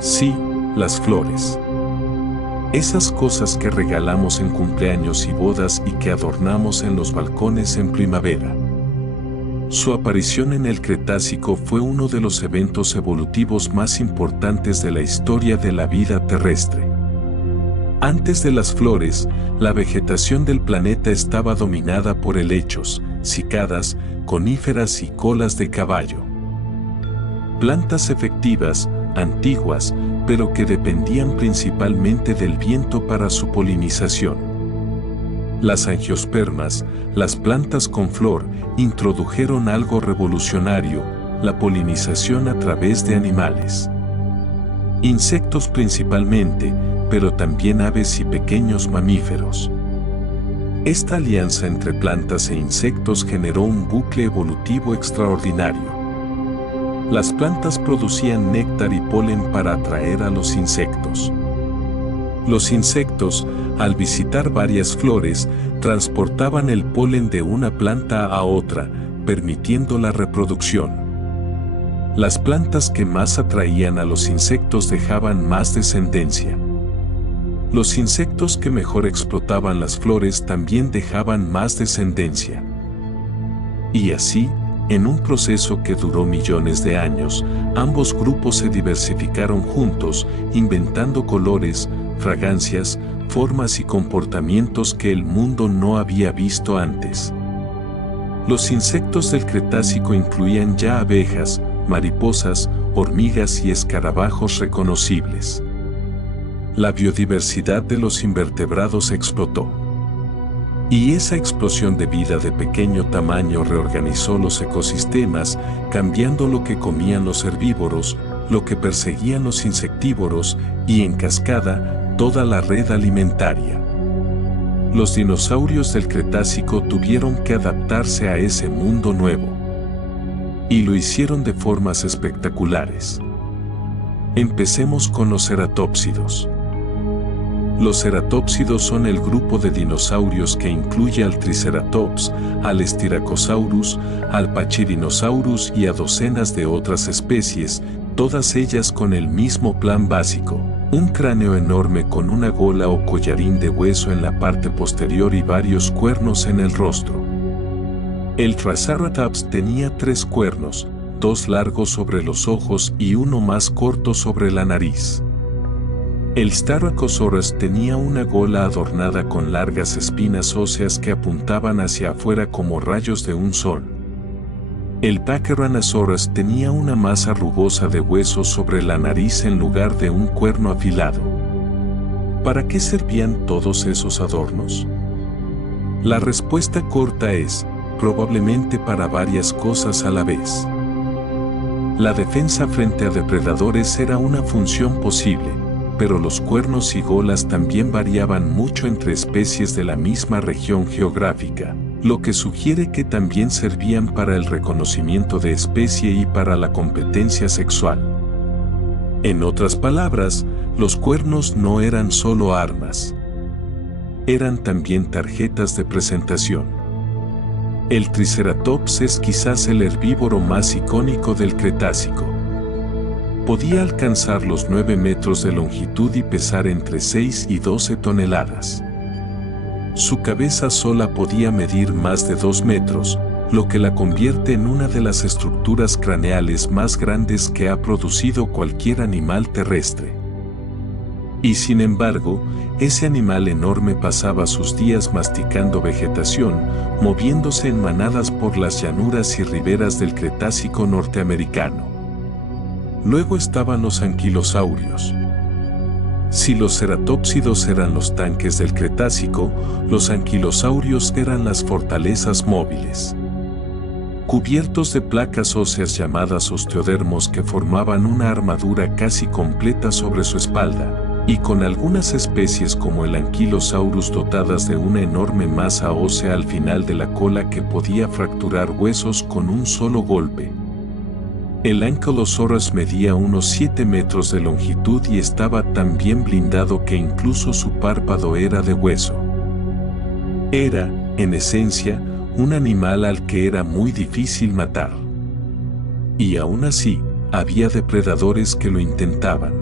Sí, las flores. Esas cosas que regalamos en cumpleaños y bodas y que adornamos en los balcones en primavera. Su aparición en el Cretácico fue uno de los eventos evolutivos más importantes de la historia de la vida terrestre. Antes de las flores, la vegetación del planeta estaba dominada por helechos, cicadas, coníferas y colas de caballo. Plantas efectivas, antiguas, pero que dependían principalmente del viento para su polinización. Las angiospermas, las plantas con flor, introdujeron algo revolucionario, la polinización a través de animales. Insectos principalmente, pero también aves y pequeños mamíferos. Esta alianza entre plantas e insectos generó un bucle evolutivo extraordinario. Las plantas producían néctar y polen para atraer a los insectos. Los insectos, al visitar varias flores, transportaban el polen de una planta a otra, permitiendo la reproducción. Las plantas que más atraían a los insectos dejaban más descendencia. Los insectos que mejor explotaban las flores también dejaban más descendencia. Y así, en un proceso que duró millones de años, ambos grupos se diversificaron juntos, inventando colores, fragancias, formas y comportamientos que el mundo no había visto antes. Los insectos del Cretácico incluían ya abejas, mariposas, hormigas y escarabajos reconocibles. La biodiversidad de los invertebrados explotó. Y esa explosión de vida de pequeño tamaño reorganizó los ecosistemas, cambiando lo que comían los herbívoros, lo que perseguían los insectívoros y, en cascada, toda la red alimentaria. Los dinosaurios del Cretácico tuvieron que adaptarse a ese mundo nuevo. Y lo hicieron de formas espectaculares. Empecemos con los ceratópsidos. Los ceratópsidos son el grupo de dinosaurios que incluye al Triceratops, al Styracosaurus, al Pachyrhinosaurus y a docenas de otras especies, todas ellas con el mismo plan básico: un cráneo enorme con una gola o collarín de hueso en la parte posterior y varios cuernos en el rostro. El Triceratops tenía 3 cuernos, 2 largos sobre los ojos y uno más corto sobre la nariz. El Styracosaurus tenía una gola adornada con largas espinas óseas que apuntaban hacia afuera como rayos de un sol. El Pachyrhinosaurus tenía una masa rugosa de huesos sobre la nariz en lugar de un cuerno afilado. ¿Para qué servían todos esos adornos? La respuesta corta es, probablemente para varias cosas a la vez. La defensa frente a depredadores era una función posible, pero los cuernos y golas también variaban mucho entre especies de la misma región geográfica, lo que sugiere que también servían para el reconocimiento de especie y para la competencia sexual. En otras palabras, los cuernos no eran solo armas. Eran también tarjetas de presentación. El Triceratops es quizás el herbívoro más icónico del Cretácico. Podía alcanzar los 9 metros de longitud y pesar entre 6 y 12 toneladas. Su cabeza sola podía medir más de 2 metros, lo que la convierte en una de las estructuras craneales más grandes que ha producido cualquier animal terrestre. Y sin embargo, ese animal enorme pasaba sus días masticando vegetación, moviéndose en manadas por las llanuras y riberas del Cretácico norteamericano. Luego estaban los anquilosaurios. Si los ceratópsidos eran los tanques del Cretácico, los anquilosaurios eran las fortalezas móviles. Cubiertos de placas óseas llamadas osteodermos que formaban una armadura casi completa sobre su espalda, y con algunas especies como el Ankylosaurus dotadas de una enorme masa ósea al final de la cola que podía fracturar huesos con un solo golpe. El Ankylosaurus medía unos 7 metros de longitud y estaba tan bien blindado que incluso su párpado era de hueso. Era, en esencia, un animal al que era muy difícil matar. Y aún así, había depredadores que lo intentaban.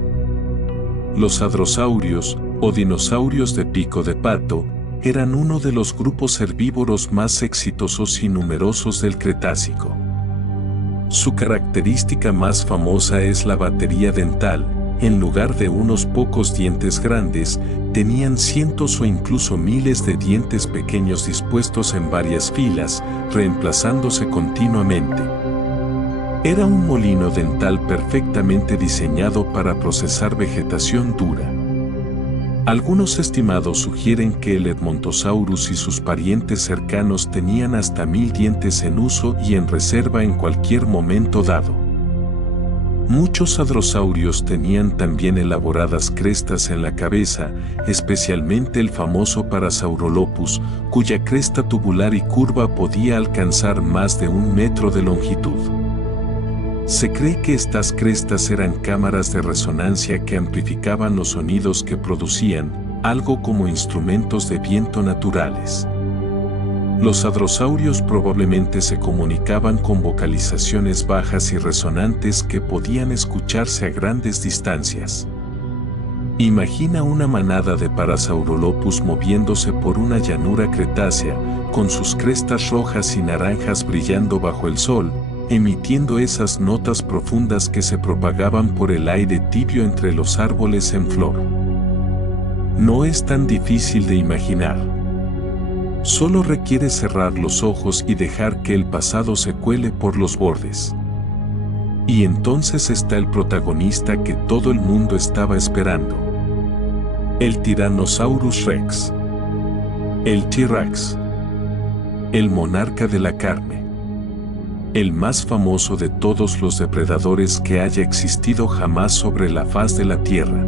Los hadrosaurios, o dinosaurios de pico de pato, eran uno de los grupos herbívoros más exitosos y numerosos del Cretácico. Su característica más famosa es la batería dental. En lugar de unos pocos dientes grandes, tenían cientos o incluso miles de dientes pequeños dispuestos en varias filas, reemplazándose continuamente. Era un molino dental perfectamente diseñado para procesar vegetación dura. Algunos estimados sugieren que el Edmontosaurus y sus parientes cercanos tenían hasta 1000 dientes en uso y en reserva en cualquier momento dado. Muchos hadrosaurios tenían también elaboradas crestas en la cabeza, especialmente el famoso Parasaurolophus, cuya cresta tubular y curva podía alcanzar más de 1 metro de longitud. Se cree que estas crestas eran cámaras de resonancia que amplificaban los sonidos que producían, algo como instrumentos de viento naturales. Los hadrosaurios probablemente se comunicaban con vocalizaciones bajas y resonantes que podían escucharse a grandes distancias. Imagina una manada de Parasaurolophus moviéndose por una llanura cretácea, con sus crestas rojas y naranjas brillando bajo el sol, emitiendo esas notas profundas que se propagaban por el aire tibio entre los árboles en flor. No es tan difícil de imaginar. Solo requiere cerrar los ojos y dejar que el pasado se cuele por los bordes. Y entonces está el protagonista que todo el mundo estaba esperando. El Tyrannosaurus Rex. El T-Rex. El monarca de la carne. El más famoso de todos los depredadores que haya existido jamás sobre la faz de la Tierra.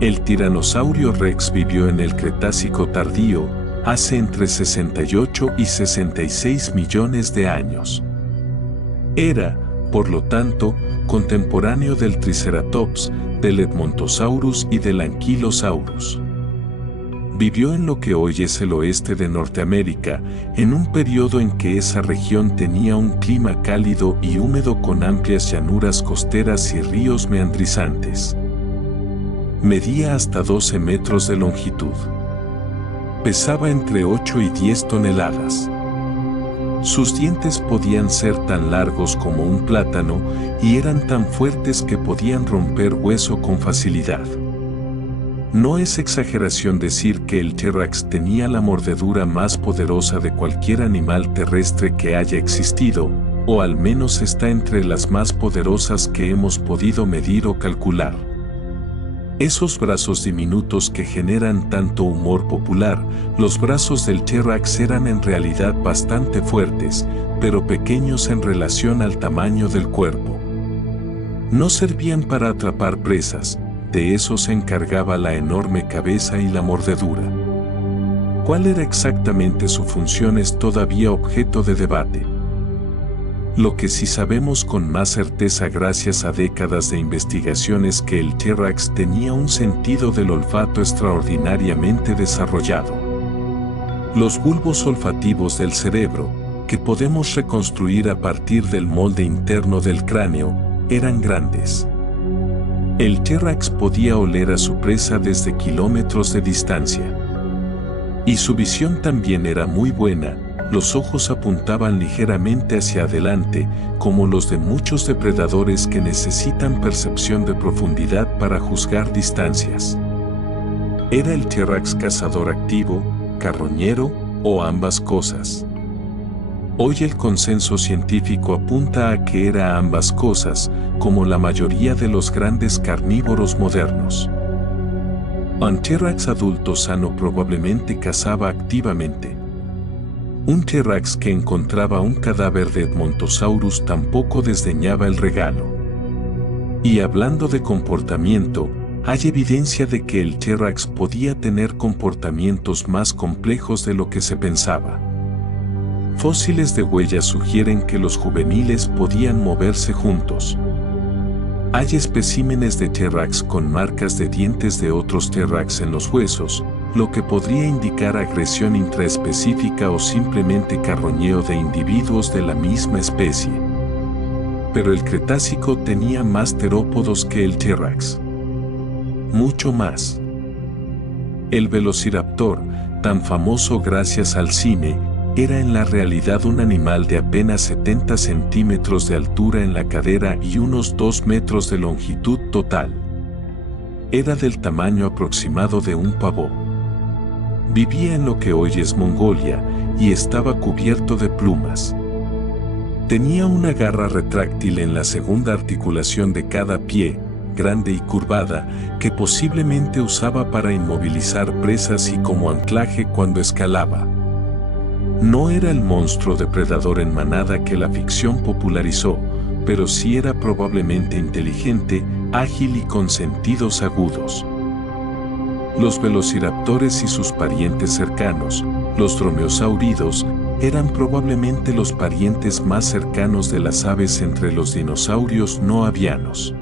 El Tiranosaurio Rex vivió en el Cretácico tardío, hace entre 68 y 66 millones de años. Era, por lo tanto, contemporáneo del Triceratops, del Edmontosaurus y del Ankylosaurus. Vivió en lo que hoy es el oeste de Norteamérica, en un periodo en que esa región tenía un clima cálido y húmedo con amplias llanuras costeras y ríos meandrizantes. Medía hasta 12 metros de longitud. Pesaba entre 8 y 10 toneladas. Sus dientes podían ser tan largos como un plátano y eran tan fuertes que podían romper hueso con facilidad. No es exageración decir que el T-Rex tenía la mordedura más poderosa de cualquier animal terrestre que haya existido, o al menos está entre las más poderosas que hemos podido medir o calcular. Esos brazos diminutos que generan tanto humor popular, los brazos del T-Rex eran en realidad bastante fuertes, pero pequeños en relación al tamaño del cuerpo. No servían para atrapar presas, de eso se encargaba la enorme cabeza y la mordedura. ¿Cuál era exactamente su función es todavía objeto de debate? Lo que sí sabemos con más certeza gracias a décadas de investigación es que el T-Rex tenía un sentido del olfato extraordinariamente desarrollado. Los bulbos olfativos del cerebro, que podemos reconstruir a partir del molde interno del cráneo, eran grandes. El T-Rex podía oler a su presa desde kilómetros de distancia. Y su visión también era muy buena. Los ojos apuntaban ligeramente hacia adelante, como los de muchos depredadores que necesitan percepción de profundidad para juzgar distancias. ¿Era el T-Rex cazador activo, carroñero o ambas cosas? Hoy el consenso científico apunta a que era ambas cosas, como la mayoría de los grandes carnívoros modernos. Un T-Rex adulto sano probablemente cazaba activamente. Un T-Rex que encontraba un cadáver de Edmontosaurus tampoco desdeñaba el regalo. Y hablando de comportamiento, hay evidencia de que el T-Rex podía tener comportamientos más complejos de lo que se pensaba. Fósiles de huellas sugieren que los juveniles podían moverse juntos. Hay especímenes de T-Rex con marcas de dientes de otros T-Rex en los huesos, lo que podría indicar agresión intraespecífica o simplemente carroñeo de individuos de la misma especie. Pero el Cretácico tenía más terópodos que el T-Rex. Mucho más. El Velociraptor, tan famoso gracias al cine, era en la realidad un animal de apenas 70 centímetros de altura en la cadera y unos 2 metros de longitud total. Era del tamaño aproximado de un pavó. Vivía en lo que hoy es Mongolia y estaba cubierto de plumas. Tenía una garra retráctil en la segunda articulación de cada pie, grande y curvada, que posiblemente usaba para inmovilizar presas y como anclaje cuando escalaba. No era el monstruo depredador en manada que la ficción popularizó, pero sí era probablemente inteligente, ágil y con sentidos agudos. Los velociraptores y sus parientes cercanos, los dromeosáuridos, eran probablemente los parientes más cercanos de las aves entre los dinosaurios no avianos.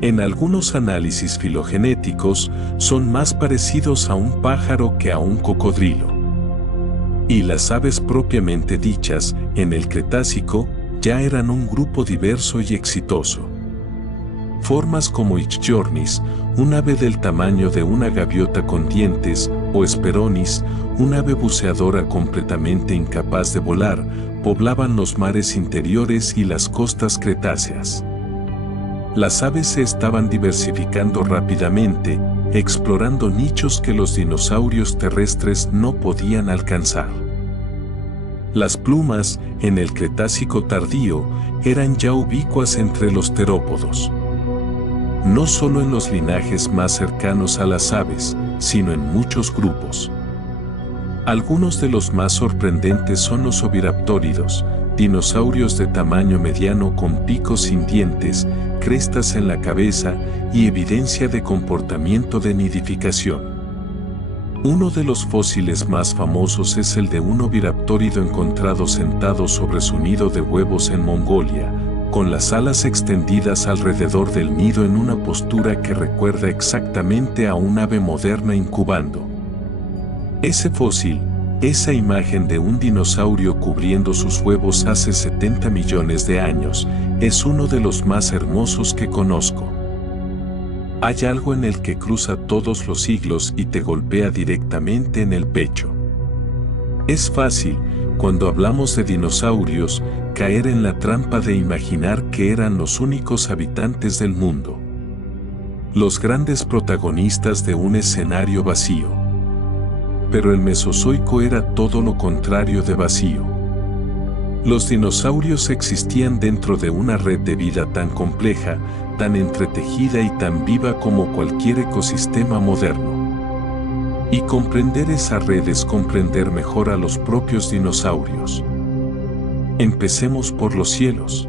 En algunos análisis filogenéticos, son más parecidos a un pájaro que a un cocodrilo. Y las aves propiamente dichas, en el Cretácico, ya eran un grupo diverso y exitoso. Formas como Ichthyornis, un ave del tamaño de una gaviota con dientes, o Hesperornis, un ave buceadora completamente incapaz de volar, poblaban los mares interiores y las costas cretáceas. Las aves se estaban diversificando rápidamente, explorando nichos que los dinosaurios terrestres no podían alcanzar. Las plumas, en el Cretácico tardío, eran ya ubicuas entre los terópodos. No solo en los linajes más cercanos a las aves, sino en muchos grupos. Algunos de los más sorprendentes son los oviraptóridos, dinosaurios de tamaño mediano con picos sin dientes, crestas en la cabeza y evidencia de comportamiento de nidificación. Uno de los fósiles más famosos es el de un oviraptórido encontrado sentado sobre su nido de huevos en Mongolia, con las alas extendidas alrededor del nido en una postura que recuerda exactamente a un ave moderna incubando. Ese fósil, esa imagen de un dinosaurio cubriendo sus huevos hace 70 millones de años, es uno de los más hermosos que conozco. Hay algo en el que cruza todos los siglos y te golpea directamente en el pecho. Es fácil, cuando hablamos de dinosaurios, caer en la trampa de imaginar que eran los únicos habitantes del mundo. Los grandes protagonistas de un escenario vacío. Pero el Mesozoico era todo lo contrario de vacío. Los dinosaurios existían dentro de una red de vida tan compleja, tan entretejida y tan viva como cualquier ecosistema moderno. Y comprender esa red es comprender mejor a los propios dinosaurios. Empecemos por los cielos.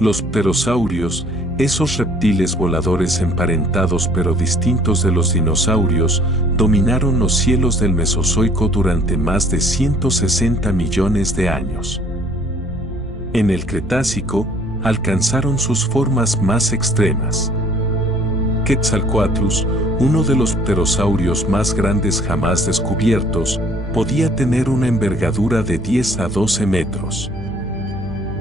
Los pterosaurios, esos reptiles voladores emparentados pero distintos de los dinosaurios, dominaron los cielos del Mesozoico durante más de 160 millones de años. En el Cretácico, alcanzaron sus formas más extremas. Quetzalcoatlus, uno de los pterosaurios más grandes jamás descubiertos, podía tener una envergadura de 10 a 12 metros.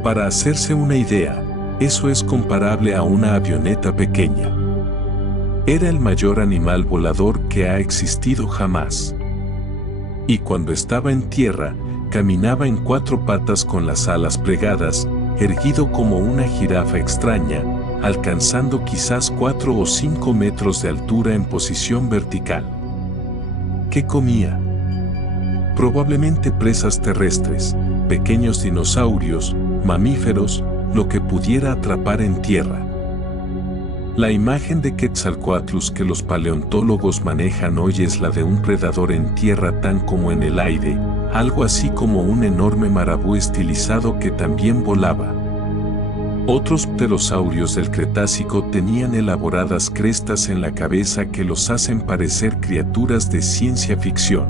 Para hacerse una idea, eso es comparable a una avioneta pequeña. Era el mayor animal volador que ha existido jamás. Y cuando estaba en tierra, caminaba en 4 patas con las alas plegadas, erguido como una jirafa extraña, alcanzando quizás 4 o 5 metros de altura en posición vertical. ¿Qué comía? Probablemente presas terrestres, pequeños dinosaurios, mamíferos, lo que pudiera atrapar en tierra. La imagen de Quetzalcoatlus que los paleontólogos manejan hoy es la de un predador en tierra tan como en el aire, algo así como un enorme marabú estilizado que también volaba. Otros pterosaurios del Cretácico tenían elaboradas crestas en la cabeza que los hacen parecer criaturas de ciencia ficción.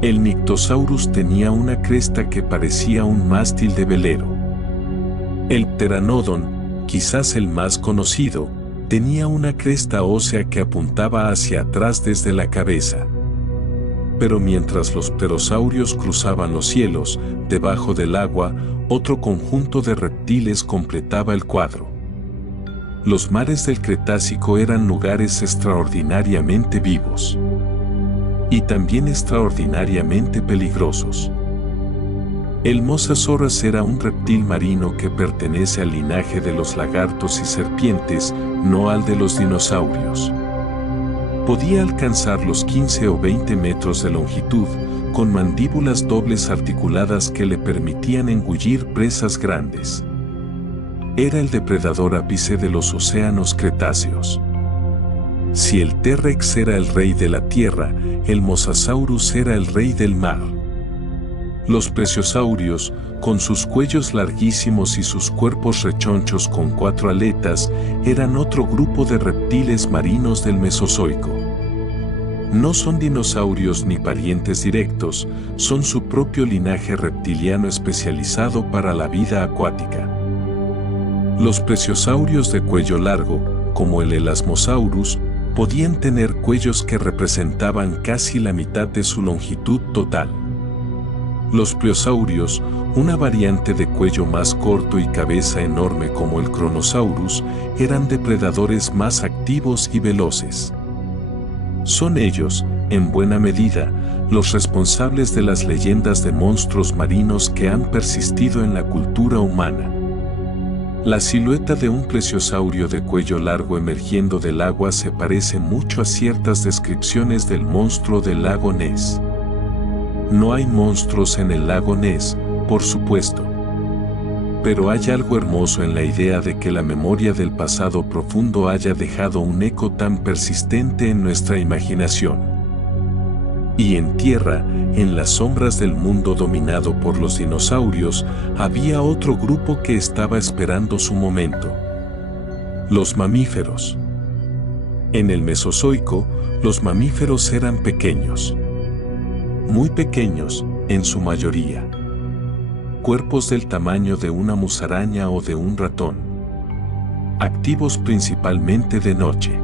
El Nyctosaurus tenía una cresta que parecía un mástil de velero. El Pteranodon, quizás el más conocido, tenía una cresta ósea que apuntaba hacia atrás desde la cabeza. Pero mientras los pterosaurios cruzaban los cielos, debajo del agua, otro conjunto de reptiles completaba el cuadro. Los mares del Cretácico eran lugares extraordinariamente vivos. Y también extraordinariamente peligrosos. El Mosasaurus era un reptil marino que pertenece al linaje de los lagartos y serpientes, no al de los dinosaurios. Podía alcanzar los 15 o 20 metros de longitud, con mandíbulas dobles articuladas que le permitían engullir presas grandes. Era el depredador ápice de los océanos cretáceos. Si el T-Rex era el rey de la tierra, el Mosasaurus era el rey del mar. Los plesiosaurios, con sus cuellos larguísimos y sus cuerpos rechonchos con 4 aletas, eran otro grupo de reptiles marinos del Mesozoico. No son dinosaurios ni parientes directos, son su propio linaje reptiliano especializado para la vida acuática. Los plesiosaurios de cuello largo, como el Elasmosaurus, podían tener cuellos que representaban casi la mitad de su longitud total. Los pliosaurios, una variante de cuello más corto y cabeza enorme como el Kronosaurus, eran depredadores más activos y veloces. Son ellos, en buena medida, los responsables de las leyendas de monstruos marinos que han persistido en la cultura humana. La silueta de un plesiosaurio de cuello largo emergiendo del agua se parece mucho a ciertas descripciones del monstruo del lago Ness. No hay monstruos en el lago Ness, por supuesto. Pero hay algo hermoso en la idea de que la memoria del pasado profundo haya dejado un eco tan persistente en nuestra imaginación. Y en tierra, en las sombras del mundo dominado por los dinosaurios, había otro grupo que estaba esperando su momento. Los mamíferos. En el Mesozoico, los mamíferos eran pequeños. Muy pequeños, en su mayoría. Cuerpos del tamaño de una musaraña o de un ratón. Activos principalmente de noche.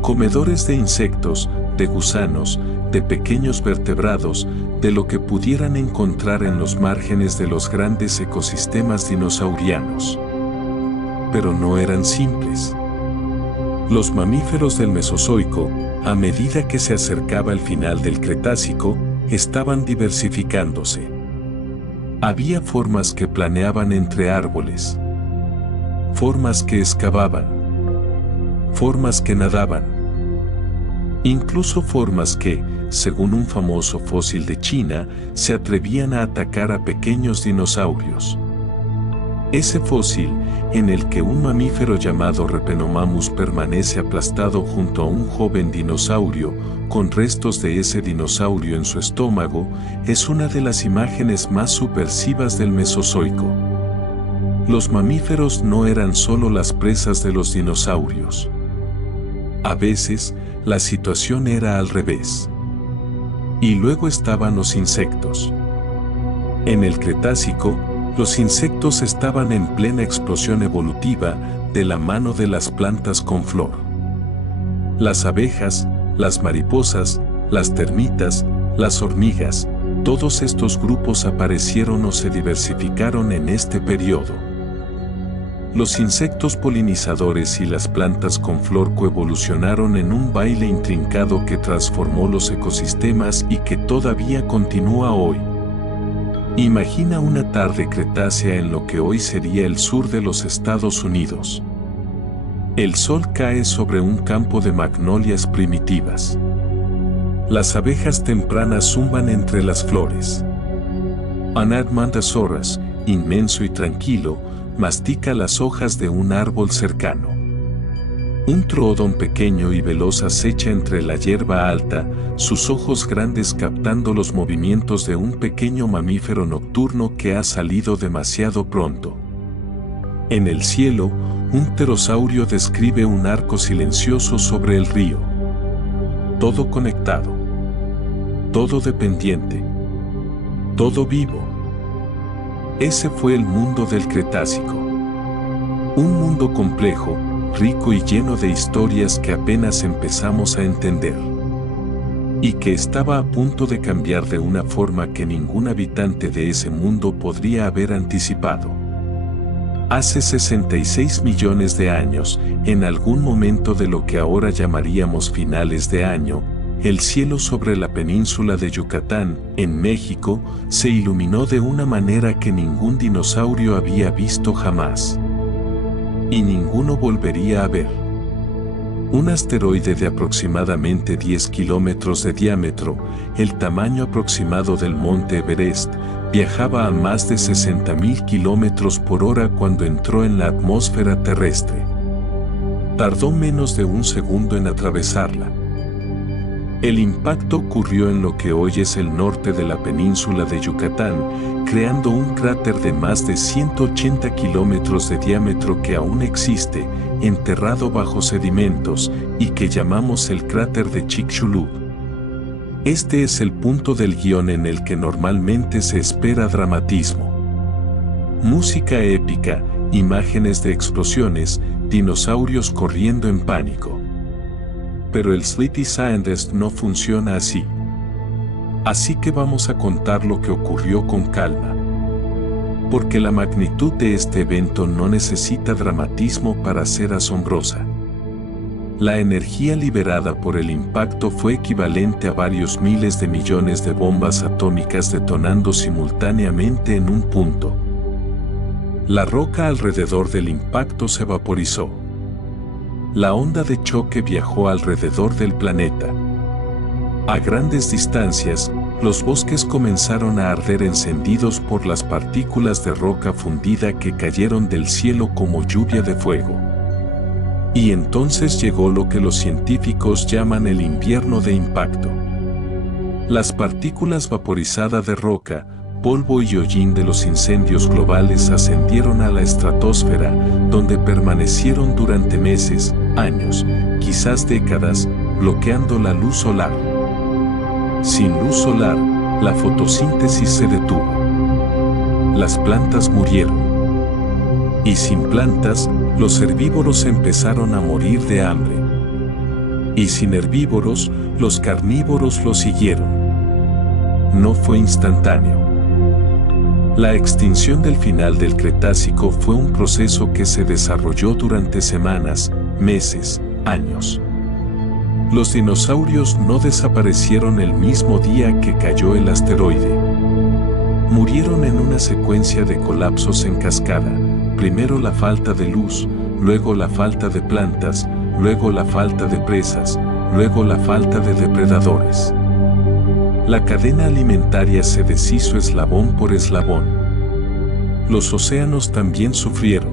Comedores de insectos, de gusanos, de pequeños vertebrados, de lo que pudieran encontrar en los márgenes de los grandes ecosistemas dinosaurianos. Pero no eran simples. Los mamíferos del Mesozoico, a medida que se acercaba el final del Cretácico, estaban diversificándose. Había formas que planeaban entre árboles, formas que excavaban, formas que nadaban, incluso formas que, según un famoso fósil de China, se atrevían a atacar a pequeños dinosaurios. Ese fósil, en el que un mamífero llamado Repenomamus permanece aplastado junto a un joven dinosaurio, con restos de ese dinosaurio en su estómago, es una de las imágenes más subversivas del Mesozoico. Los mamíferos no eran solo las presas de los dinosaurios. A veces, la situación era al revés. Y luego estaban los insectos. En el Cretácico, los insectos estaban en plena explosión evolutiva de la mano de las plantas con flor. Las abejas, las mariposas, las termitas, las hormigas, todos estos grupos aparecieron o se diversificaron en este periodo. Los insectos polinizadores y las plantas con flor coevolucionaron en un baile intrincado que transformó los ecosistemas y que todavía continúa hoy. Imagina una tarde cretácea en lo que hoy sería el sur de los Estados Unidos. El sol cae sobre un campo de magnolias primitivas. Las abejas tempranas zumban entre las flores. Anathmantasaurus, inmenso y tranquilo, mastica las hojas de un árbol cercano. Un troodon pequeño y veloz acecha entre la hierba alta, sus ojos grandes captando los movimientos de un pequeño mamífero nocturno que ha salido demasiado pronto. En el cielo, un pterosaurio describe un arco silencioso sobre el río. Todo conectado. Todo dependiente. Todo vivo. Ese fue el mundo del Cretácico. Un mundo complejo, rico y lleno de historias que apenas empezamos a entender. Y que estaba a punto de cambiar de una forma que ningún habitante de ese mundo podría haber anticipado. Hace 66 millones de años, en algún momento de lo que ahora llamaríamos finales de año, el cielo sobre la península de Yucatán, en México, se iluminó de una manera que ningún dinosaurio había visto jamás. Y ninguno volvería a ver. Un asteroide de aproximadamente 10 kilómetros de diámetro, el tamaño aproximado del monte Everest, viajaba a más de 60.000 kilómetros por hora cuando entró en la atmósfera terrestre. Tardó menos de un segundo en atravesarla. El impacto ocurrió en lo que hoy es el norte de la península de Yucatán, creando un cráter de más de 180 kilómetros de diámetro que aún existe, enterrado bajo sedimentos, y que llamamos el cráter de Chicxulub. Este es el punto del guión en el que normalmente se espera dramatismo. Música épica, imágenes de explosiones, dinosaurios corriendo en pánico. Pero el Sleepy Scientist no funciona así. Así que vamos a contar lo que ocurrió con calma. Porque la magnitud de este evento no necesita dramatismo para ser asombrosa. La energía liberada por el impacto fue equivalente a varios miles de millones de bombas atómicas detonando simultáneamente en un punto. La roca alrededor del impacto se vaporizó. La onda de choque viajó alrededor del planeta. A grandes distancias, los bosques comenzaron a arder encendidos por las partículas de roca fundida que cayeron del cielo como lluvia de fuego. Y entonces llegó lo que los científicos llaman el invierno de impacto. Las partículas vaporizadas de roca, polvo y hollín de los incendios globales ascendieron a la estratosfera, donde permanecieron durante meses, años, quizás décadas, bloqueando la luz solar. Sin luz solar, la fotosíntesis se detuvo. Las plantas murieron. Y sin plantas, los herbívoros empezaron a morir de hambre. Y sin herbívoros, los carnívoros lo siguieron. No fue instantáneo. La extinción del final del Cretácico fue un proceso que se desarrolló durante semanas, meses, años. Los dinosaurios no desaparecieron el mismo día que cayó el asteroide. Murieron en una secuencia de colapsos en cascada, primero la falta de luz, luego la falta de plantas, luego la falta de presas, luego la falta de depredadores. La cadena alimentaria se deshizo eslabón por eslabón. Los océanos también sufrieron.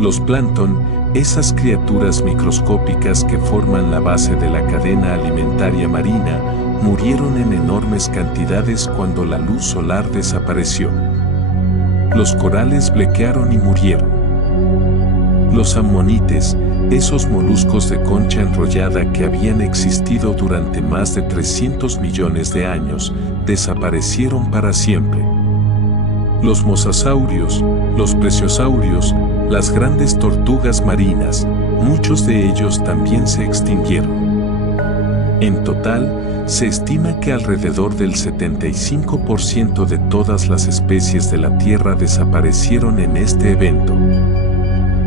Los plancton, esas criaturas microscópicas que forman la base de la cadena alimentaria marina, murieron en enormes cantidades cuando la luz solar desapareció. Los corales blequearon y murieron. Los ammonites, esos moluscos de concha enrollada que habían existido durante más de 300 millones de años, desaparecieron para siempre. Los mosasaurios, los plesiosaurios, las grandes tortugas marinas, muchos de ellos también se extinguieron. En total, se estima que alrededor del 75% de todas las especies de la Tierra desaparecieron en este evento.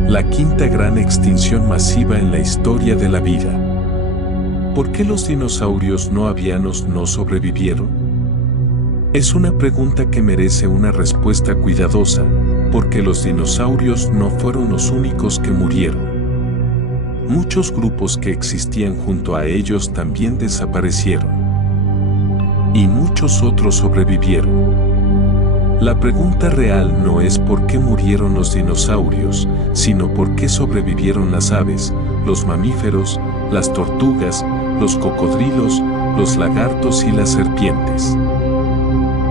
La quinta gran extinción masiva en la historia de la vida. ¿Por qué los dinosaurios no avianos no sobrevivieron? Es una pregunta que merece una respuesta cuidadosa, porque los dinosaurios no fueron los únicos que murieron. Muchos grupos que existían junto a ellos también desaparecieron. Y muchos otros sobrevivieron. La pregunta real no es por qué murieron los dinosaurios, sino por qué sobrevivieron las aves, los mamíferos, las tortugas, los cocodrilos, los lagartos y las serpientes.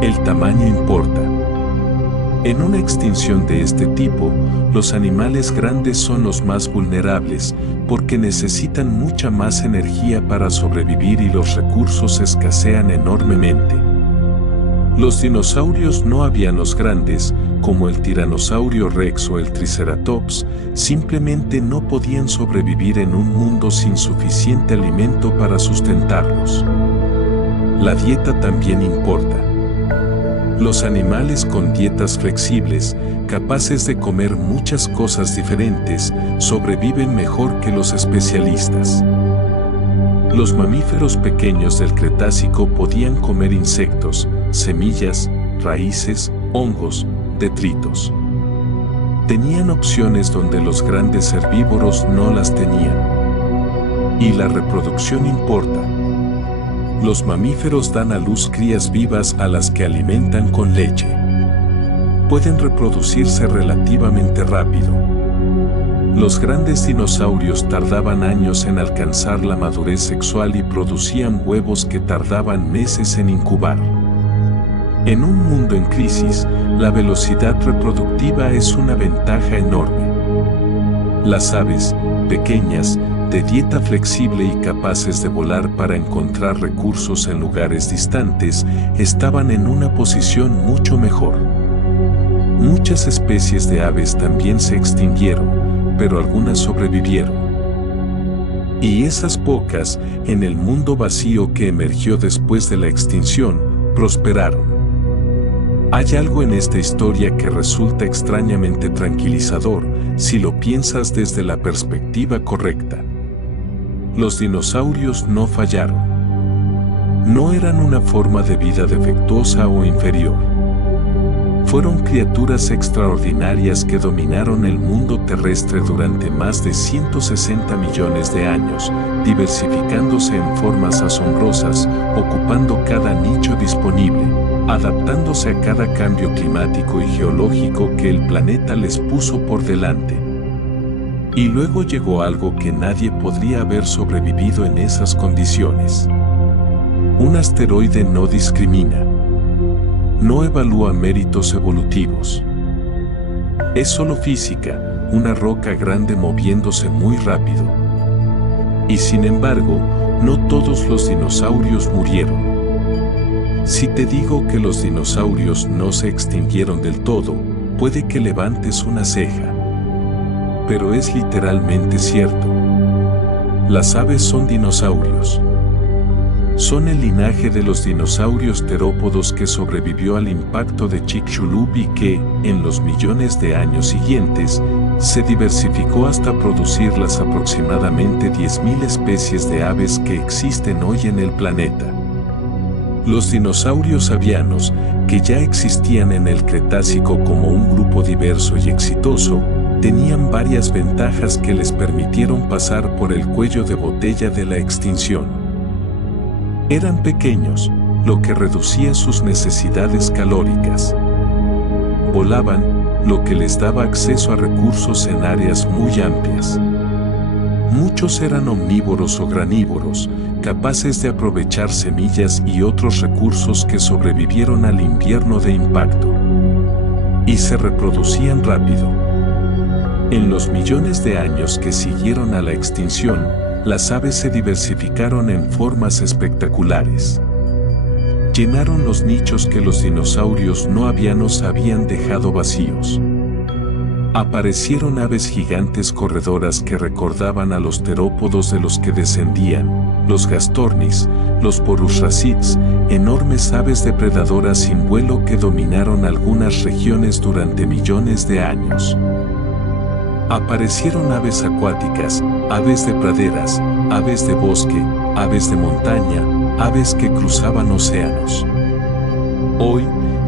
El tamaño importa. En una extinción de este tipo, los animales grandes son los más vulnerables, porque necesitan mucha más energía para sobrevivir y los recursos escasean enormemente. Los dinosaurios no avianos grandes, como el tiranosaurio rex o el triceratops, simplemente no podían sobrevivir en un mundo sin suficiente alimento para sustentarlos. La dieta también importa. Los animales con dietas flexibles, capaces de comer muchas cosas diferentes, sobreviven mejor que los especialistas. Los mamíferos pequeños del Cretácico podían comer insectos, semillas, raíces, hongos, detritos. Tenían opciones donde los grandes herbívoros no las tenían. Y la reproducción importa. Los mamíferos dan a luz crías vivas a las que alimentan con leche. Pueden reproducirse relativamente rápido. Los grandes dinosaurios tardaban años en alcanzar la madurez sexual y producían huevos que tardaban meses en incubar. En un mundo en crisis, la velocidad reproductiva es una ventaja enorme. Las aves, pequeñas, de dieta flexible y capaces de volar para encontrar recursos en lugares distantes, estaban en una posición mucho mejor. Muchas especies de aves también se extinguieron, pero algunas sobrevivieron. Y esas pocas, en el mundo vacío que emergió después de la extinción, prosperaron. Hay algo en esta historia que resulta extrañamente tranquilizador si lo piensas desde la perspectiva correcta. Los dinosaurios no fallaron. No eran una forma de vida defectuosa o inferior. Fueron criaturas extraordinarias que dominaron el mundo terrestre durante más de 160 millones de años, diversificándose en formas asombrosas, ocupando cada nicho disponible, adaptándose a cada cambio climático y geológico que el planeta les puso por delante. Y luego llegó algo que nadie podría haber sobrevivido en esas condiciones. Un asteroide no discrimina. No evalúa méritos evolutivos. Es solo física, una roca grande moviéndose muy rápido. Y sin embargo, no todos los dinosaurios murieron. Si te digo que los dinosaurios no se extinguieron del todo, puede que levantes una ceja. Pero es literalmente cierto. Las aves son dinosaurios. Son el linaje de los dinosaurios terópodos que sobrevivió al impacto de Chicxulub y que, en los millones de años siguientes, se diversificó hasta producir las aproximadamente 10.000 especies de aves que existen hoy en el planeta. Los dinosaurios avianos, que ya existían en el Cretácico como un grupo diverso y exitoso, tenían varias ventajas que les permitieron pasar por el cuello de botella de la extinción. Eran pequeños, lo que reducía sus necesidades calóricas. Volaban, lo que les daba acceso a recursos en áreas muy amplias. Muchos eran omnívoros o granívoros, capaces de aprovechar semillas y otros recursos que sobrevivieron al invierno de impacto. Y se reproducían rápido. En los millones de años que siguieron a la extinción, las aves se diversificaron en formas espectaculares. Llenaron los nichos que los dinosaurios no avianos habían dejado vacíos. Aparecieron aves gigantes corredoras que recordaban a los terópodos de los que descendían, los gastornis, los porusracids, enormes aves depredadoras sin vuelo que dominaron algunas regiones durante millones de años. Aparecieron aves acuáticas, aves de praderas, aves de bosque, aves de montaña, aves que cruzaban océanos. Hoy,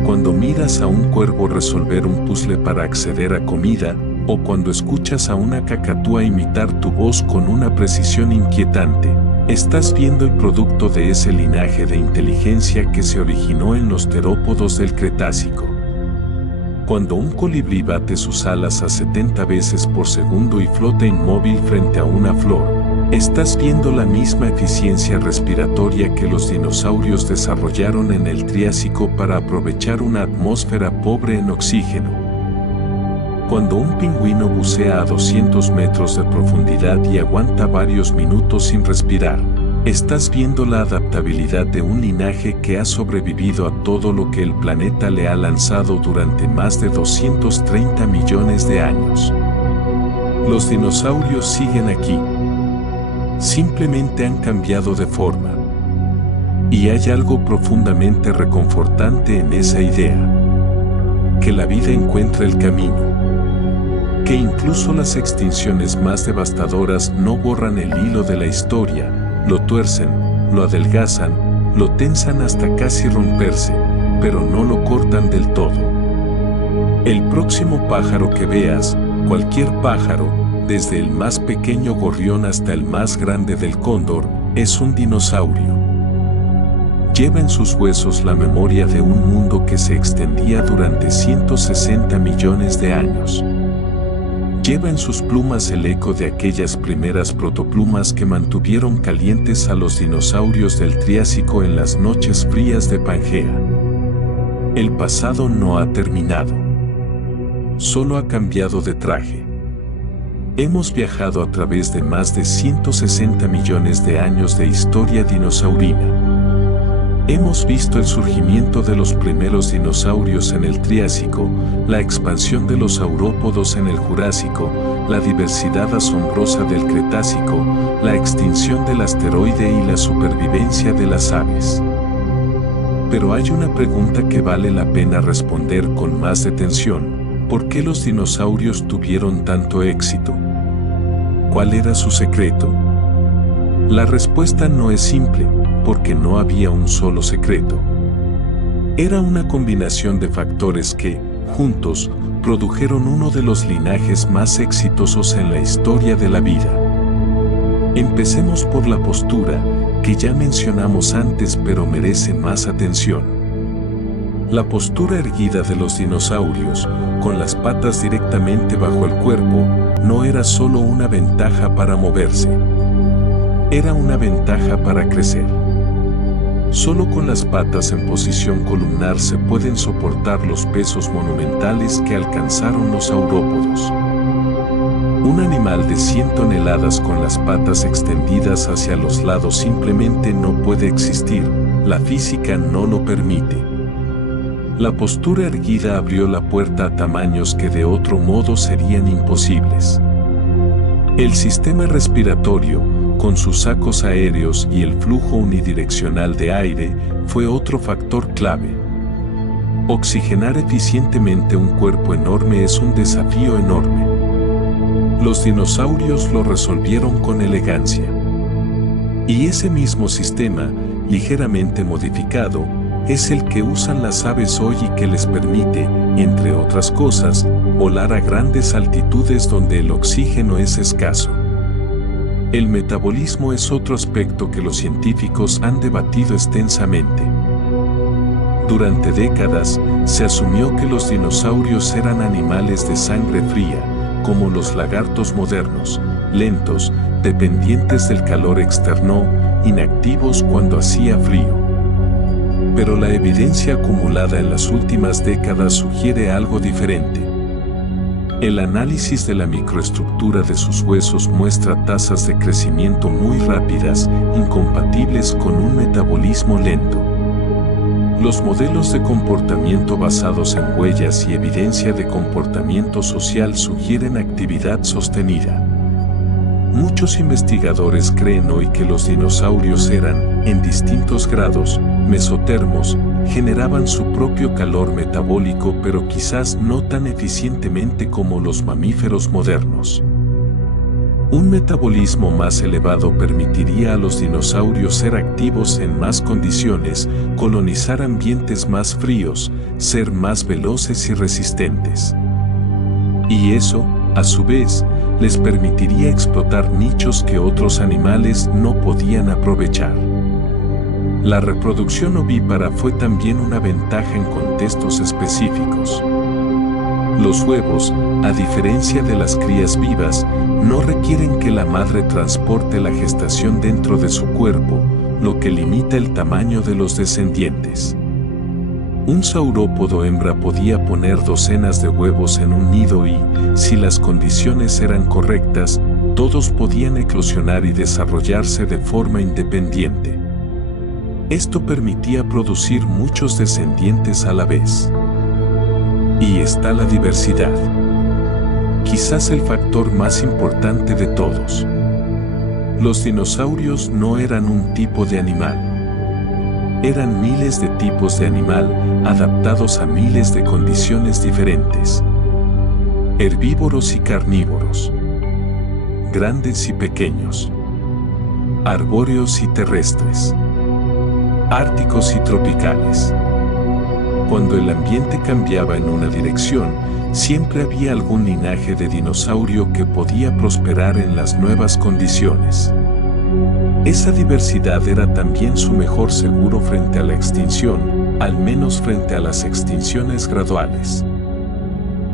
cuando miras a un cuervo resolver un puzzle para acceder a comida, o cuando escuchas a una cacatúa imitar tu voz con una precisión inquietante, estás viendo el producto de ese linaje de inteligencia que se originó en los terópodos del Cretácico. Cuando un colibrí bate sus alas a 70 veces por segundo y flota inmóvil frente a una flor, estás viendo la misma eficiencia respiratoria que los dinosaurios desarrollaron en el Triásico para aprovechar una atmósfera pobre en oxígeno. Cuando un pingüino bucea a 200 metros de profundidad y aguanta varios minutos sin respirar, estás viendo la adaptabilidad de un linaje que ha sobrevivido a todo lo que el planeta le ha lanzado durante más de 230 millones de años. Los dinosaurios siguen aquí. Simplemente han cambiado de forma. Y hay algo profundamente reconfortante en esa idea. Que la vida encuentra el camino. Que incluso las extinciones más devastadoras no borran el hilo de la historia, lo tuercen, lo adelgazan, lo tensan hasta casi romperse, pero no lo cortan del todo. El próximo pájaro que veas, cualquier pájaro, desde el más pequeño gorrión hasta el más grande del cóndor, es un dinosaurio. Lleva en sus huesos la memoria de un mundo que se extendía durante 160 millones de años. Lleva en sus plumas el eco de aquellas primeras protoplumas que mantuvieron calientes a los dinosaurios del Triásico en las noches frías de Pangea. El pasado no ha terminado. Solo ha cambiado de traje. Hemos viajado a través de más de 160 millones de años de historia dinosaurina. Hemos visto el surgimiento de los primeros dinosaurios en el Triásico, la expansión de los saurópodos en el Jurásico, la diversidad asombrosa del Cretácico, la extinción del asteroide y la supervivencia de las aves. Pero hay una pregunta que vale la pena responder con más detención: ¿por qué los dinosaurios tuvieron tanto éxito? ¿Cuál era su secreto? La respuesta no es simple, porque no había un solo secreto. Era una combinación de factores que, juntos, produjeron uno de los linajes más exitosos en la historia de la vida. Empecemos por la postura, que ya mencionamos antes pero merece más atención. La postura erguida de los dinosaurios, con las patas directamente bajo el cuerpo, no era solo una ventaja para moverse. Era una ventaja para crecer. Solo con las patas en posición columnar se pueden soportar los pesos monumentales que alcanzaron los saurópodos. Un animal de 100 toneladas con las patas extendidas hacia los lados simplemente no puede existir, la física no lo permite. La postura erguida abrió la puerta a tamaños que de otro modo serían imposibles. El sistema respiratorio, con sus sacos aéreos y el flujo unidireccional de aire, fue otro factor clave. Oxigenar eficientemente un cuerpo enorme es un desafío enorme. Los dinosaurios lo resolvieron con elegancia. Y ese mismo sistema, ligeramente modificado, es el que usan las aves hoy y que les permite, entre otras cosas, volar a grandes altitudes donde el oxígeno es escaso. El metabolismo es otro aspecto que los científicos han debatido extensamente. Durante décadas, se asumió que los dinosaurios eran animales de sangre fría, como los lagartos modernos, lentos, dependientes del calor externo, inactivos cuando hacía frío. Pero la evidencia acumulada en las últimas décadas sugiere algo diferente. El análisis de la microestructura de sus huesos muestra tasas de crecimiento muy rápidas, incompatibles con un metabolismo lento. Los modelos de comportamiento basados en huellas y evidencia de comportamiento social sugieren actividad sostenida. Muchos investigadores creen hoy que los dinosaurios eran, en distintos grados, mesotermos, generaban su propio calor metabólico pero quizás no tan eficientemente como los mamíferos modernos. Un metabolismo más elevado permitiría a los dinosaurios ser activos en más condiciones, colonizar ambientes más fríos, ser más veloces y resistentes. Y eso, a su vez, les permitiría explotar nichos que otros animales no podían aprovechar. La reproducción ovípara fue también una ventaja en contextos específicos. Los huevos, a diferencia de las crías vivas, no requieren que la madre transporte la gestación dentro de su cuerpo, lo que limita el tamaño de los descendientes. Un saurópodo hembra podía poner docenas de huevos en un nido y, si las condiciones eran correctas, todos podían eclosionar y desarrollarse de forma independiente. Esto permitía producir muchos descendientes a la vez. Y está la diversidad. Quizás el factor más importante de todos. Los dinosaurios no eran un tipo de animal. Eran miles de tipos de animal, adaptados a miles de condiciones diferentes. Herbívoros y carnívoros. Grandes y pequeños. Arbóreos y terrestres. Árticos y tropicales. Cuando el ambiente cambiaba en una dirección, siempre había algún linaje de dinosaurio que podía prosperar en las nuevas condiciones. Esa diversidad era también su mejor seguro frente a la extinción, al menos frente a las extinciones graduales.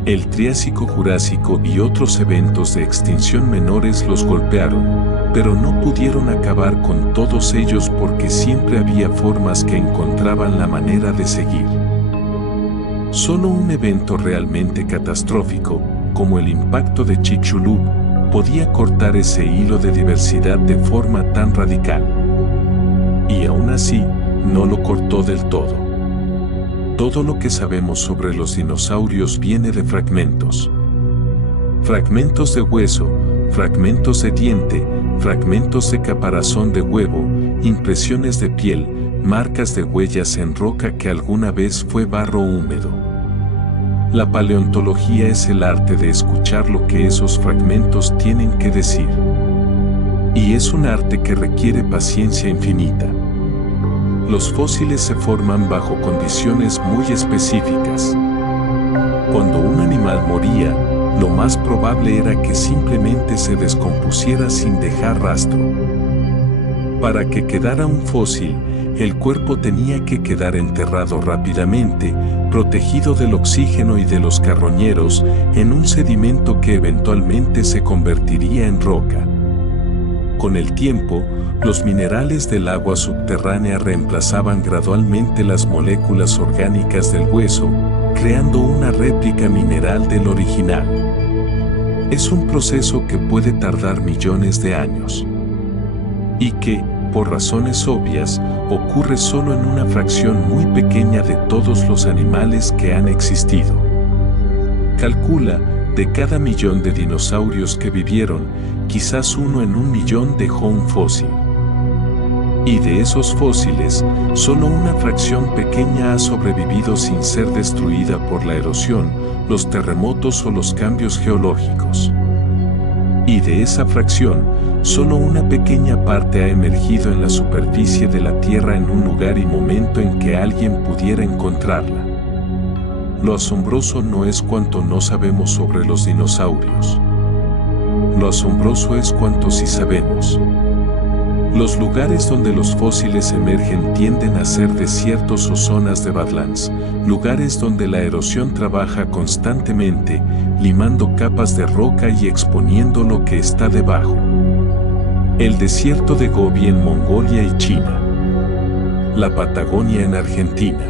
El Triásico-Jurásico y otros eventos de extinción menores los golpearon, pero no pudieron acabar con todos ellos porque siempre había formas que encontraban la manera de seguir. Solo un evento realmente catastrófico, como el impacto de Chicxulub, podía cortar ese hilo de diversidad de forma tan radical. Y aún así, no lo cortó del todo. Todo lo que sabemos sobre los dinosaurios viene de fragmentos. Fragmentos de hueso, fragmentos de diente, fragmentos de caparazón de huevo, impresiones de piel, marcas de huellas en roca que alguna vez fue barro húmedo. La paleontología es el arte de escuchar lo que esos fragmentos tienen que decir. Y es un arte que requiere paciencia infinita. Los fósiles se forman bajo condiciones muy específicas. Cuando un animal moría, lo más probable era que simplemente se descompusiera sin dejar rastro. Para que quedara un fósil, el cuerpo tenía que quedar enterrado rápidamente, protegido del oxígeno y de los carroñeros, en un sedimento que eventualmente se convertiría en roca. Con el tiempo, los minerales del agua subterránea reemplazaban gradualmente las moléculas orgánicas del hueso, creando una réplica mineral del original. Es un proceso que puede tardar millones de años. Y que, por razones obvias, ocurre solo en una fracción muy pequeña de todos los animales que han existido. Calcula, de cada 1.000.000 de dinosaurios que vivieron, quizás 1 en 1.000.000 dejó un fósil. Y de esos fósiles, solo una fracción pequeña ha sobrevivido sin ser destruida por la erosión, los terremotos o los cambios geológicos. Y de esa fracción, solo una pequeña parte ha emergido en la superficie de la Tierra en un lugar y momento en que alguien pudiera encontrarla. Lo asombroso no es cuánto no sabemos sobre los dinosaurios. Lo asombroso es cuánto sí sabemos. Los lugares donde los fósiles emergen tienden a ser desiertos o zonas de badlands, lugares donde la erosión trabaja constantemente, limando capas de roca y exponiendo lo que está debajo. El desierto de Gobi en Mongolia y China. La Patagonia en Argentina.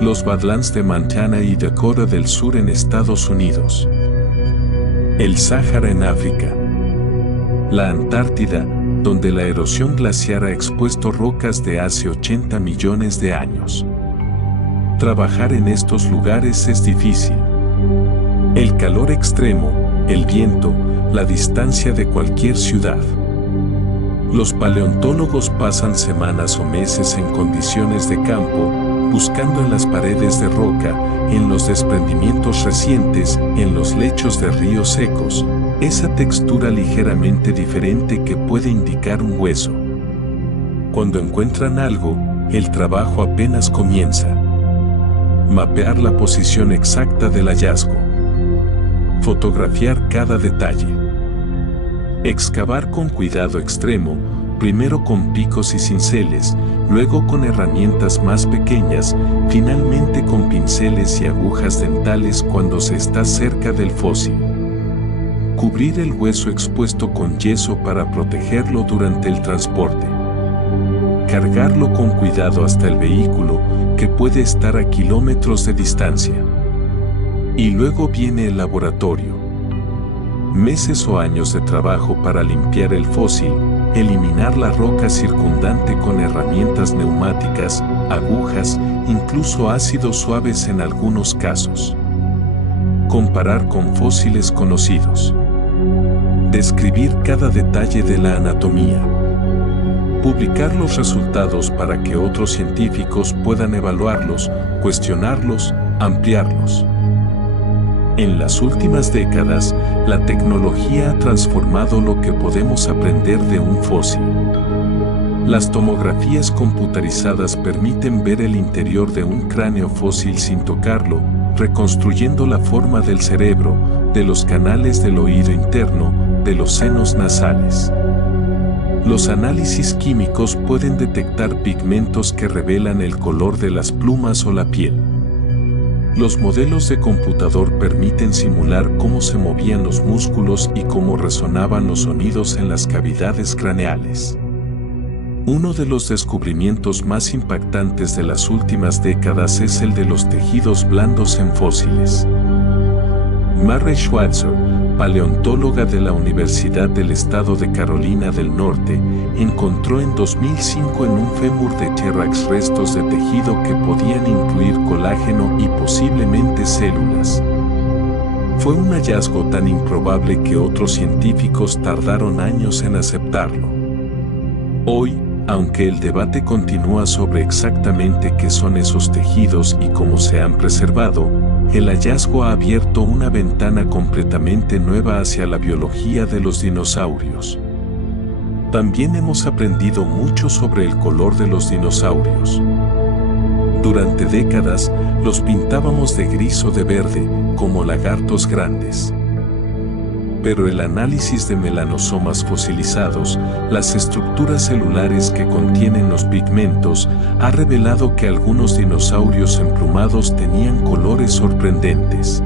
Los badlands de Montana y Dakota del Sur en Estados Unidos. El Sáhara en África. La Antártida, donde la erosión glaciar ha expuesto rocas de hace 80 millones de años. Trabajar en estos lugares es difícil. El calor extremo, el viento, la distancia de cualquier ciudad. Los paleontólogos pasan semanas o meses en condiciones de campo, buscando en las paredes de roca, en los desprendimientos recientes, en los lechos de ríos secos, esa textura ligeramente diferente que puede indicar un hueso. Cuando encuentran algo, el trabajo apenas comienza. Mapear la posición exacta del hallazgo. Fotografiar cada detalle. Excavar con cuidado extremo, primero con picos y cinceles, luego con herramientas más pequeñas, finalmente con pinceles y agujas dentales cuando se está cerca del fósil. Cubrir el hueso expuesto con yeso para protegerlo durante el transporte. Cargarlo con cuidado hasta el vehículo, que puede estar a kilómetros de distancia. Y luego viene el laboratorio. Meses o años de trabajo para limpiar el fósil, eliminar la roca circundante con herramientas neumáticas, agujas, incluso ácidos suaves en algunos casos. Comparar con fósiles conocidos. Describir cada detalle de la anatomía. Publicar los resultados para que otros científicos puedan evaluarlos, cuestionarlos, ampliarlos. En las últimas décadas, la tecnología ha transformado lo que podemos aprender de un fósil. Las tomografías computarizadas permiten ver el interior de un cráneo fósil sin tocarlo, reconstruyendo la forma del cerebro, de los canales del oído interno, de los senos nasales. Los análisis químicos pueden detectar pigmentos que revelan el color de las plumas o la piel. Los modelos de computador permiten simular cómo se movían los músculos y cómo resonaban los sonidos en las cavidades craneales. Uno de los descubrimientos más impactantes de las últimas décadas es el de los tejidos blandos en fósiles. Murray Schweitzer, paleontóloga de la Universidad del Estado de Carolina del Norte, encontró en 2005 en un fémur de T-Rex restos de tejido que podían incluir colágeno y posiblemente células. Fue un hallazgo tan improbable que otros científicos tardaron años en aceptarlo. Hoy, aunque el debate continúa sobre exactamente qué son esos tejidos y cómo se han preservado, el hallazgo ha abierto una ventana completamente nueva hacia la biología de los dinosaurios. También hemos aprendido mucho sobre el color de los dinosaurios. Durante décadas, los pintábamos de gris o de verde, como lagartos grandes. Pero el análisis de melanosomas fosilizados, las estructuras celulares que contienen los pigmentos, ha revelado que algunos dinosaurios emplumados tenían colores sorprendentes.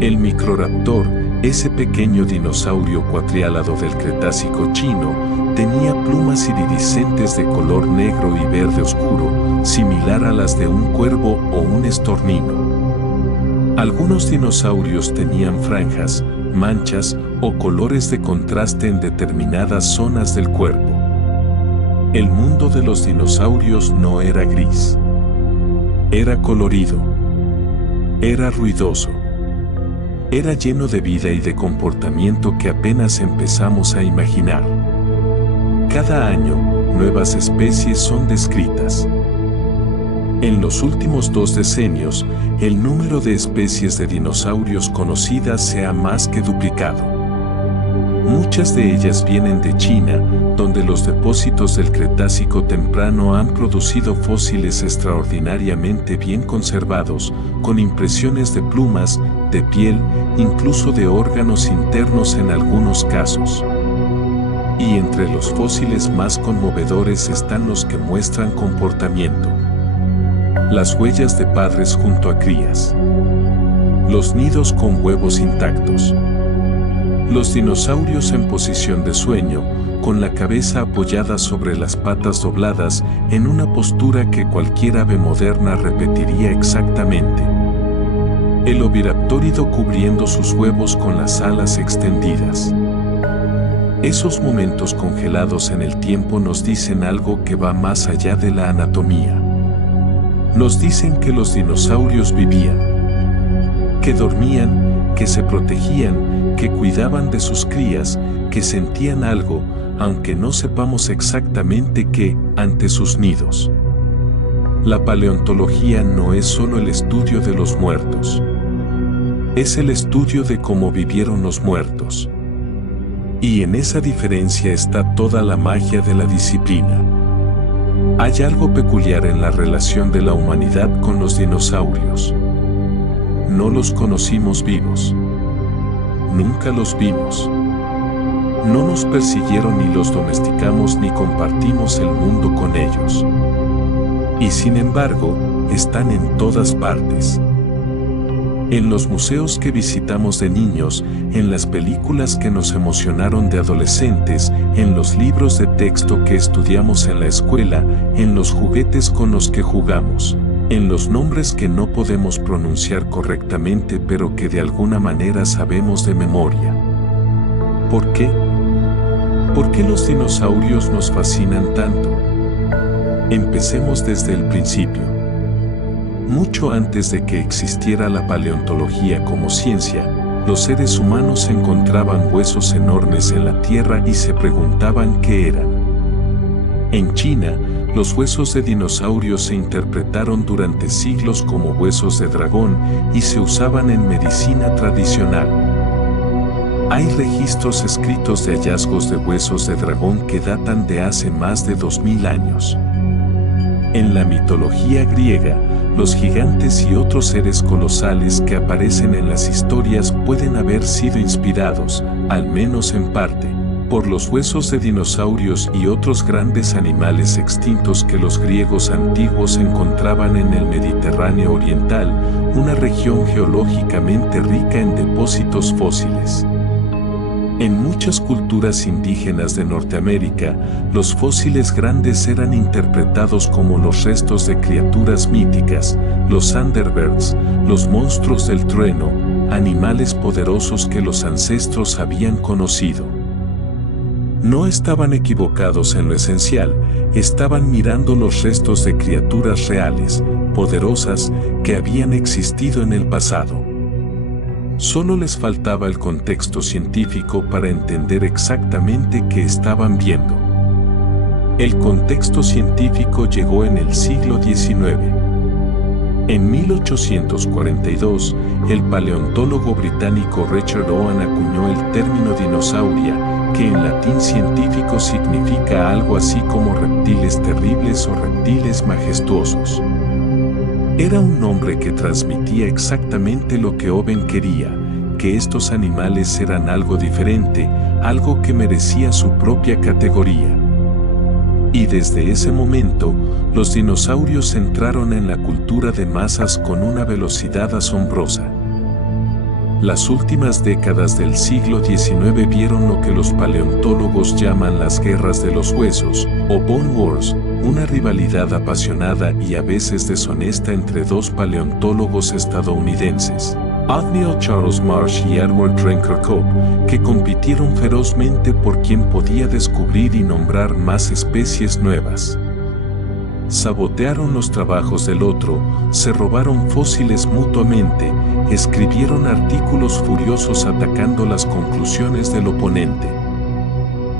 El Microraptor, ese pequeño dinosaurio cuadriálado del Cretácico chino, tenía plumas iridiscentes de color negro y verde oscuro, similar a las de un cuervo o un estornino. Algunos dinosaurios tenían franjas, manchas o colores de contraste en determinadas zonas del cuerpo. El mundo de los dinosaurios no era gris. Era colorido. Era ruidoso. Era lleno de vida y de comportamiento que apenas empezamos a imaginar. Cada año, nuevas especies son descritas. En los últimos 2 decenios, el número de especies de dinosaurios conocidas se ha más que duplicado. Muchas de ellas vienen de China, donde los depósitos del Cretácico temprano han producido fósiles extraordinariamente bien conservados, con impresiones de plumas, de piel, incluso de órganos internos en algunos casos. Y entre los fósiles más conmovedores están los que muestran comportamiento. Las huellas de padres junto a crías. Los nidos con huevos intactos. Los dinosaurios en posición de sueño, con la cabeza apoyada sobre las patas dobladas en una postura que cualquier ave moderna repetiría exactamente. El oviraptórido cubriendo sus huevos con las alas extendidas. Esos momentos congelados en el tiempo nos dicen algo que va más allá de la anatomía. Nos dicen que los dinosaurios vivían, que dormían, que se protegían, que cuidaban de sus crías, que sentían algo, aunque no sepamos exactamente qué, ante sus nidos. La paleontología no es solo el estudio de los muertos. Es el estudio de cómo vivieron los muertos. Y en esa diferencia está toda la magia de la disciplina. Hay algo peculiar en la relación de la humanidad con los dinosaurios. No los conocimos vivos. Nunca los vimos. No nos persiguieron ni los domesticamos ni compartimos el mundo con ellos. Y sin embargo, están en todas partes. En los museos que visitamos de niños, en las películas que nos emocionaron de adolescentes, en los libros de texto que estudiamos en la escuela, en los juguetes con los que jugamos, en los nombres que no podemos pronunciar correctamente pero que de alguna manera sabemos de memoria. ¿Por qué? ¿Por qué los dinosaurios nos fascinan tanto? Empecemos desde el principio. Mucho antes de que existiera la paleontología como ciencia, los seres humanos encontraban huesos enormes en la tierra y se preguntaban qué eran. En China, los huesos de dinosaurios se interpretaron durante siglos como huesos de dragón y se usaban en medicina tradicional. Hay registros escritos de hallazgos de huesos de dragón que datan de hace más de 2000 años. En la mitología griega, los gigantes y otros seres colosales que aparecen en las historias pueden haber sido inspirados, al menos en parte, por los huesos de dinosaurios y otros grandes animales extintos que los griegos antiguos encontraban en el Mediterráneo oriental, una región geológicamente rica en depósitos fósiles. En muchas culturas indígenas de Norteamérica, los fósiles grandes eran interpretados como los restos de criaturas míticas, los Thunderbirds, los monstruos del trueno, animales poderosos que los ancestros habían conocido. No estaban equivocados en lo esencial, estaban mirando los restos de criaturas reales, poderosas, que habían existido en el pasado. Solo les faltaba el contexto científico para entender exactamente qué estaban viendo. El contexto científico llegó en el siglo XIX. En 1842, el paleontólogo británico Richard Owen acuñó el término dinosauria, que en latín científico significa algo así como reptiles terribles o reptiles majestuosos. Era un nombre que transmitía exactamente lo que Owen quería, que estos animales eran algo diferente, algo que merecía su propia categoría. Y desde ese momento, los dinosaurios entraron en la cultura de masas con una velocidad asombrosa. Las últimas décadas del siglo XIX vieron lo que los paleontólogos llaman las guerras de los huesos, o Bone Wars, una rivalidad apasionada y a veces deshonesta entre dos paleontólogos estadounidenses, Othniel Charles Marsh y Edward Trenker Cope, que compitieron ferozmente por quién podía descubrir y nombrar más especies nuevas. Sabotearon los trabajos del otro, se robaron fósiles mutuamente, escribieron artículos furiosos atacando las conclusiones del oponente.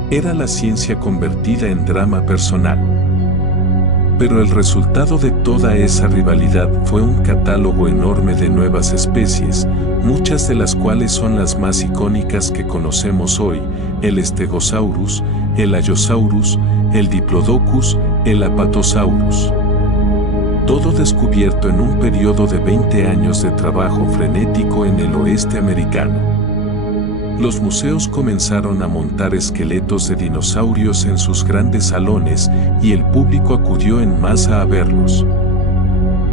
Era la ciencia convertida en drama personal. Pero el resultado de toda esa rivalidad fue un catálogo enorme de nuevas especies, muchas de las cuales son las más icónicas que conocemos hoy: el Stegosaurus, el Allosaurus, el Diplodocus, el Apatosaurus. Todo descubierto en un periodo de 20 años de trabajo frenético en el oeste americano. Los museos comenzaron a montar esqueletos de dinosaurios en sus grandes salones y el público acudió en masa a verlos.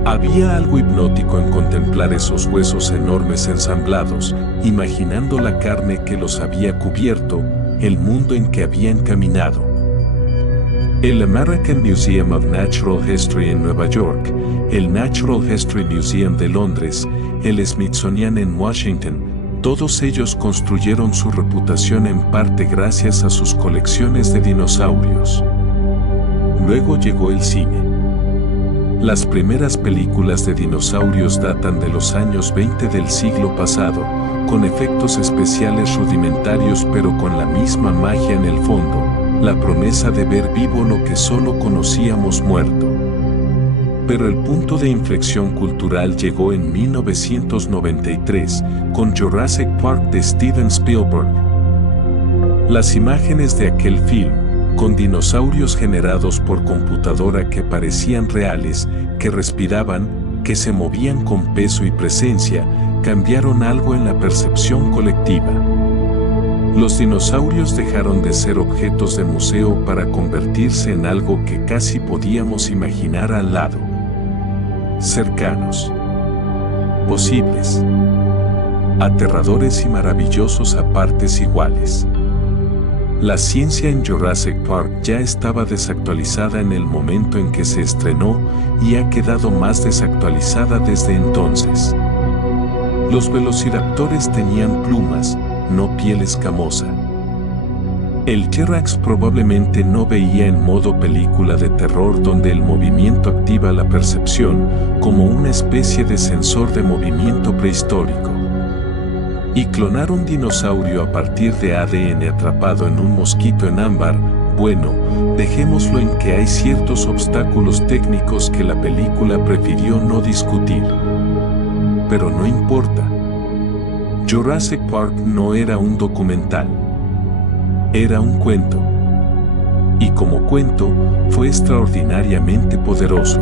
Había algo hipnótico en contemplar esos huesos enormes ensamblados, imaginando la carne que los había cubierto, el mundo en que habían caminado. El American Museum of Natural History en Nueva York, el Natural History Museum de Londres, el Smithsonian en Washington, todos ellos construyeron su reputación en parte gracias a sus colecciones de dinosaurios. Luego llegó el cine. Las primeras películas de dinosaurios datan de los años 20 del siglo pasado, con efectos especiales rudimentarios pero con la misma magia en el fondo, la promesa de ver vivo lo que solo conocíamos muerto. Pero el punto de inflexión cultural llegó en 1993, con Jurassic Park de Steven Spielberg. Las imágenes de aquel film, con dinosaurios generados por computadora que parecían reales, que respiraban, que se movían con peso y presencia, cambiaron algo en la percepción colectiva. Los dinosaurios dejaron de ser objetos de museo para convertirse en algo que casi podíamos imaginar al lado. Cercanos. Posibles. Aterradores y maravillosos a partes iguales. La ciencia en Jurassic Park ya estaba desactualizada en el momento en que se estrenó y ha quedado más desactualizada desde entonces. Los velociraptores tenían plumas, no piel escamosa. El T-Rex probablemente no veía en modo película de terror donde el movimiento activa la percepción, como una especie de sensor de movimiento prehistórico. Y clonar un dinosaurio a partir de ADN atrapado en un mosquito en ámbar, bueno, dejémoslo en que hay ciertos obstáculos técnicos que la película prefirió no discutir. Pero no importa. Jurassic Park no era un documental. Era un cuento. Y como cuento, fue extraordinariamente poderoso.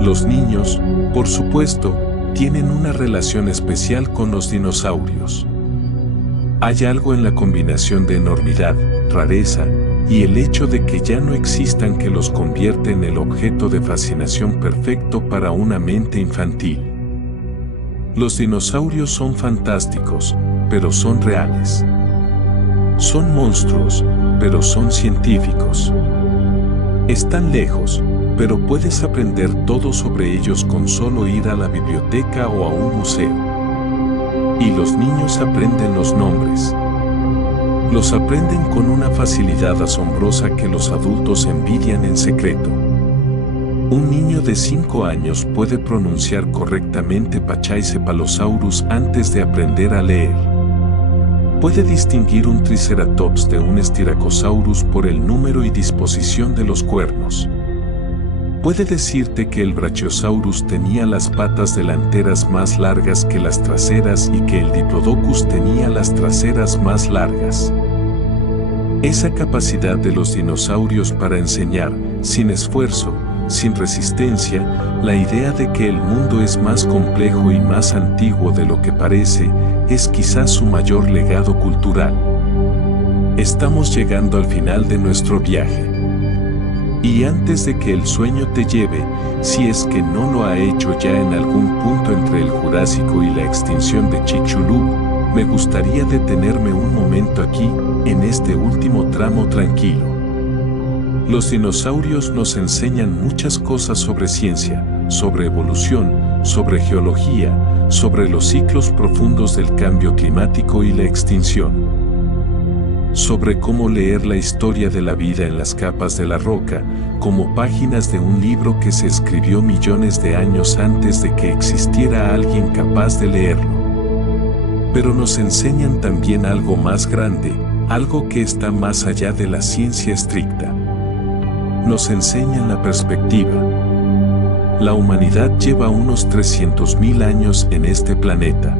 Los niños, por supuesto, tienen una relación especial con los dinosaurios. Hay algo en la combinación de enormidad, rareza, y el hecho de que ya no existan que los convierte en el objeto de fascinación perfecto para una mente infantil. Los dinosaurios son fantásticos, pero son reales. Son monstruos, pero son científicos. Están lejos, pero puedes aprender todo sobre ellos con solo ir a la biblioteca o a un museo. Y los niños aprenden los nombres. Los aprenden con una facilidad asombrosa que los adultos envidian en secreto. Un niño de 5 años puede pronunciar correctamente Pachycephalosaurus antes de aprender a leer. Puede distinguir un Triceratops de un Styracosaurus por el número y disposición de los cuernos. Puede decirte que el Brachiosaurus tenía las patas delanteras más largas que las traseras y que el Diplodocus tenía las traseras más largas. Esa capacidad de los dinosaurios para enseñar, sin esfuerzo, sin resistencia, la idea de que el mundo es más complejo y más antiguo de lo que parece, es quizás su mayor legado cultural. Estamos llegando al final de nuestro viaje. Y antes de que el sueño te lleve, si es que no lo ha hecho ya en algún punto entre el Jurásico y la extinción de Chicxulub, me gustaría detenerme un momento aquí, en este último tramo tranquilo. Los dinosaurios nos enseñan muchas cosas sobre ciencia, sobre evolución, sobre geología, sobre los ciclos profundos del cambio climático y la extinción. Sobre cómo leer la historia de la vida en las capas de la roca, como páginas de un libro que se escribió millones de años antes de que existiera alguien capaz de leerlo. Pero nos enseñan también algo más grande, algo que está más allá de la ciencia estricta. Nos enseñan la perspectiva. La humanidad lleva unos 300.000 años en este planeta.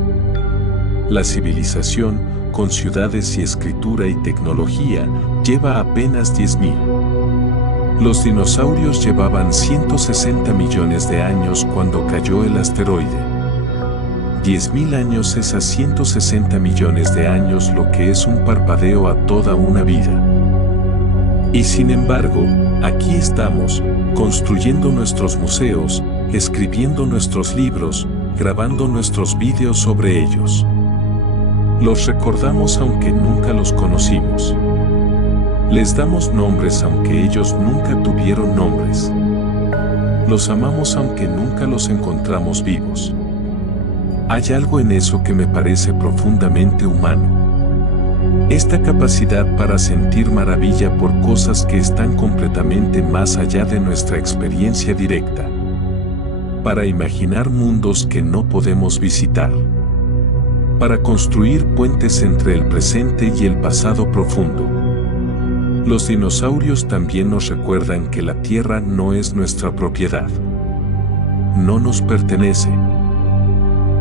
La civilización, con ciudades y escritura y tecnología, lleva apenas 10.000. Los dinosaurios llevaban 160 millones de años cuando cayó el asteroide. 10.000 años es a 160 millones de años lo que es un parpadeo a toda una vida. Y sin embargo, aquí estamos, construyendo nuestros museos, escribiendo nuestros libros, grabando nuestros vídeos sobre ellos. Los recordamos aunque nunca los conocimos. Les damos nombres aunque ellos nunca tuvieron nombres. Los amamos aunque nunca los encontramos vivos. Hay algo en eso que me parece profundamente humano. Esta capacidad para sentir maravilla por cosas que están completamente más allá de nuestra experiencia directa. Para imaginar mundos que no podemos visitar. Para construir puentes entre el presente y el pasado profundo. Los dinosaurios también nos recuerdan que la Tierra no es nuestra propiedad. No nos pertenece.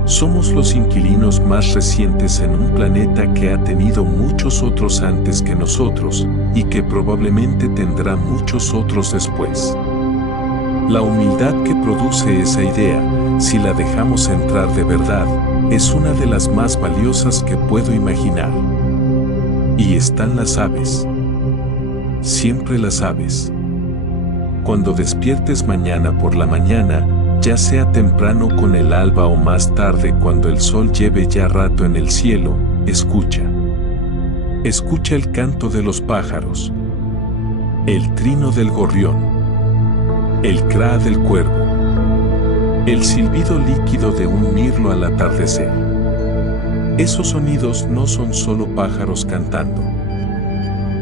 Somos los inquilinos más recientes en un planeta que ha tenido muchos otros antes que nosotros, y que probablemente tendrá muchos otros después. La humildad que produce esa idea, si la dejamos entrar de verdad, es una de las más valiosas que puedo imaginar. Y están las aves. Siempre las aves. Cuando despiertes mañana por la mañana, ya sea temprano con el alba o más tarde cuando el sol lleve ya rato en el cielo, escucha. Escucha el canto de los pájaros, el trino del gorrión, el craa del cuervo, el silbido líquido de un mirlo al atardecer. Esos sonidos no son solo pájaros cantando.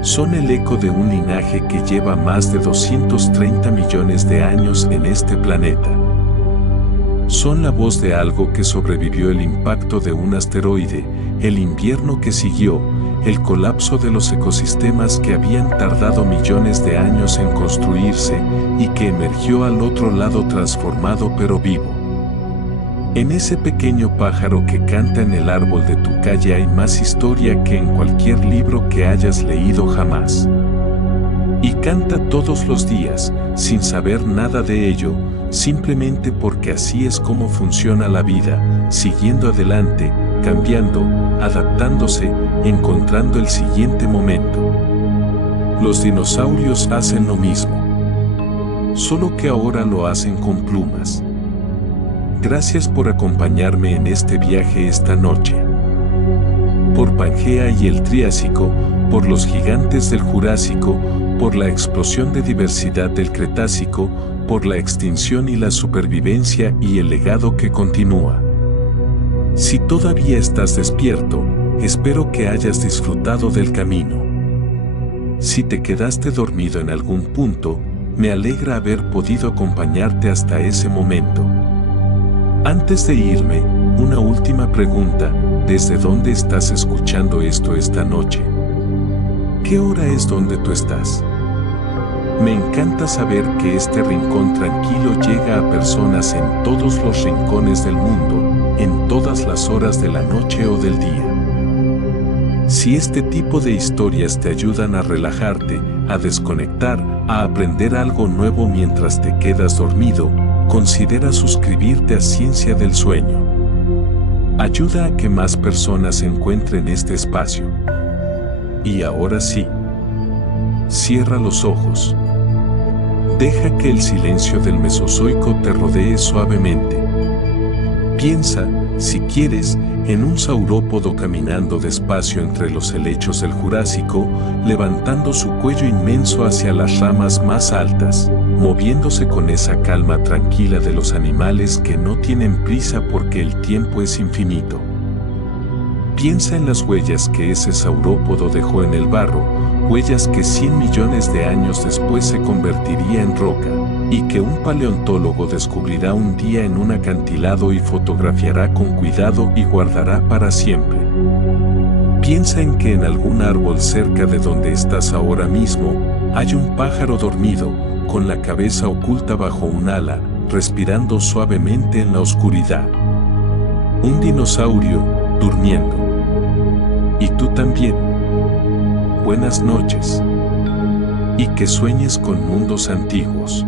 Son el eco de un linaje que lleva más de 230 millones de años en este planeta. Son la voz de algo que sobrevivió el impacto de un asteroide, el invierno que siguió, el colapso de los ecosistemas que habían tardado millones de años en construirse y que emergió al otro lado transformado pero vivo. En ese pequeño pájaro que canta en el árbol de tu calle hay más historia que en cualquier libro que hayas leído jamás. Y canta todos los días, sin saber nada de ello, simplemente porque así es como funciona la vida, siguiendo adelante, cambiando, adaptándose, encontrando el siguiente momento. Los dinosaurios hacen lo mismo. Solo que ahora lo hacen con plumas. Gracias por acompañarme en este viaje esta noche. Por Pangea y el Triásico, por los gigantes del Jurásico, por la explosión de diversidad del Cretácico, por la extinción y la supervivencia y el legado que continúa. Si todavía estás despierto, espero que hayas disfrutado del camino. Si te quedaste dormido en algún punto, me alegra haber podido acompañarte hasta ese momento. Antes de irme, una última pregunta: ¿desde dónde estás escuchando esto esta noche? ¿Qué hora es donde tú estás? Me encanta saber que este rincón tranquilo llega a personas en todos los rincones del mundo, en todas las horas de la noche o del día. Si este tipo de historias te ayudan a relajarte, a desconectar, a aprender algo nuevo mientras te quedas dormido, considera suscribirte a Ciencia del Sueño. Ayuda a que más personas encuentren este espacio. Y ahora sí, cierra los ojos. Deja que el silencio del Mesozoico te rodee suavemente. Piensa, si quieres, en un saurópodo caminando despacio entre los helechos del Jurásico, levantando su cuello inmenso hacia las ramas más altas, moviéndose con esa calma tranquila de los animales que no tienen prisa porque el tiempo es infinito. Piensa en las huellas que ese saurópodo dejó en el barro, huellas que 100 millones de años después se convertiría en roca, y que un paleontólogo descubrirá un día en un acantilado y fotografiará con cuidado y guardará para siempre. Piensa en que en algún árbol cerca de donde estás ahora mismo, hay un pájaro dormido, con la cabeza oculta bajo un ala, respirando suavemente en la oscuridad. Un dinosaurio, durmiendo. Y tú también. Buenas noches. Y que sueñes con mundos antiguos.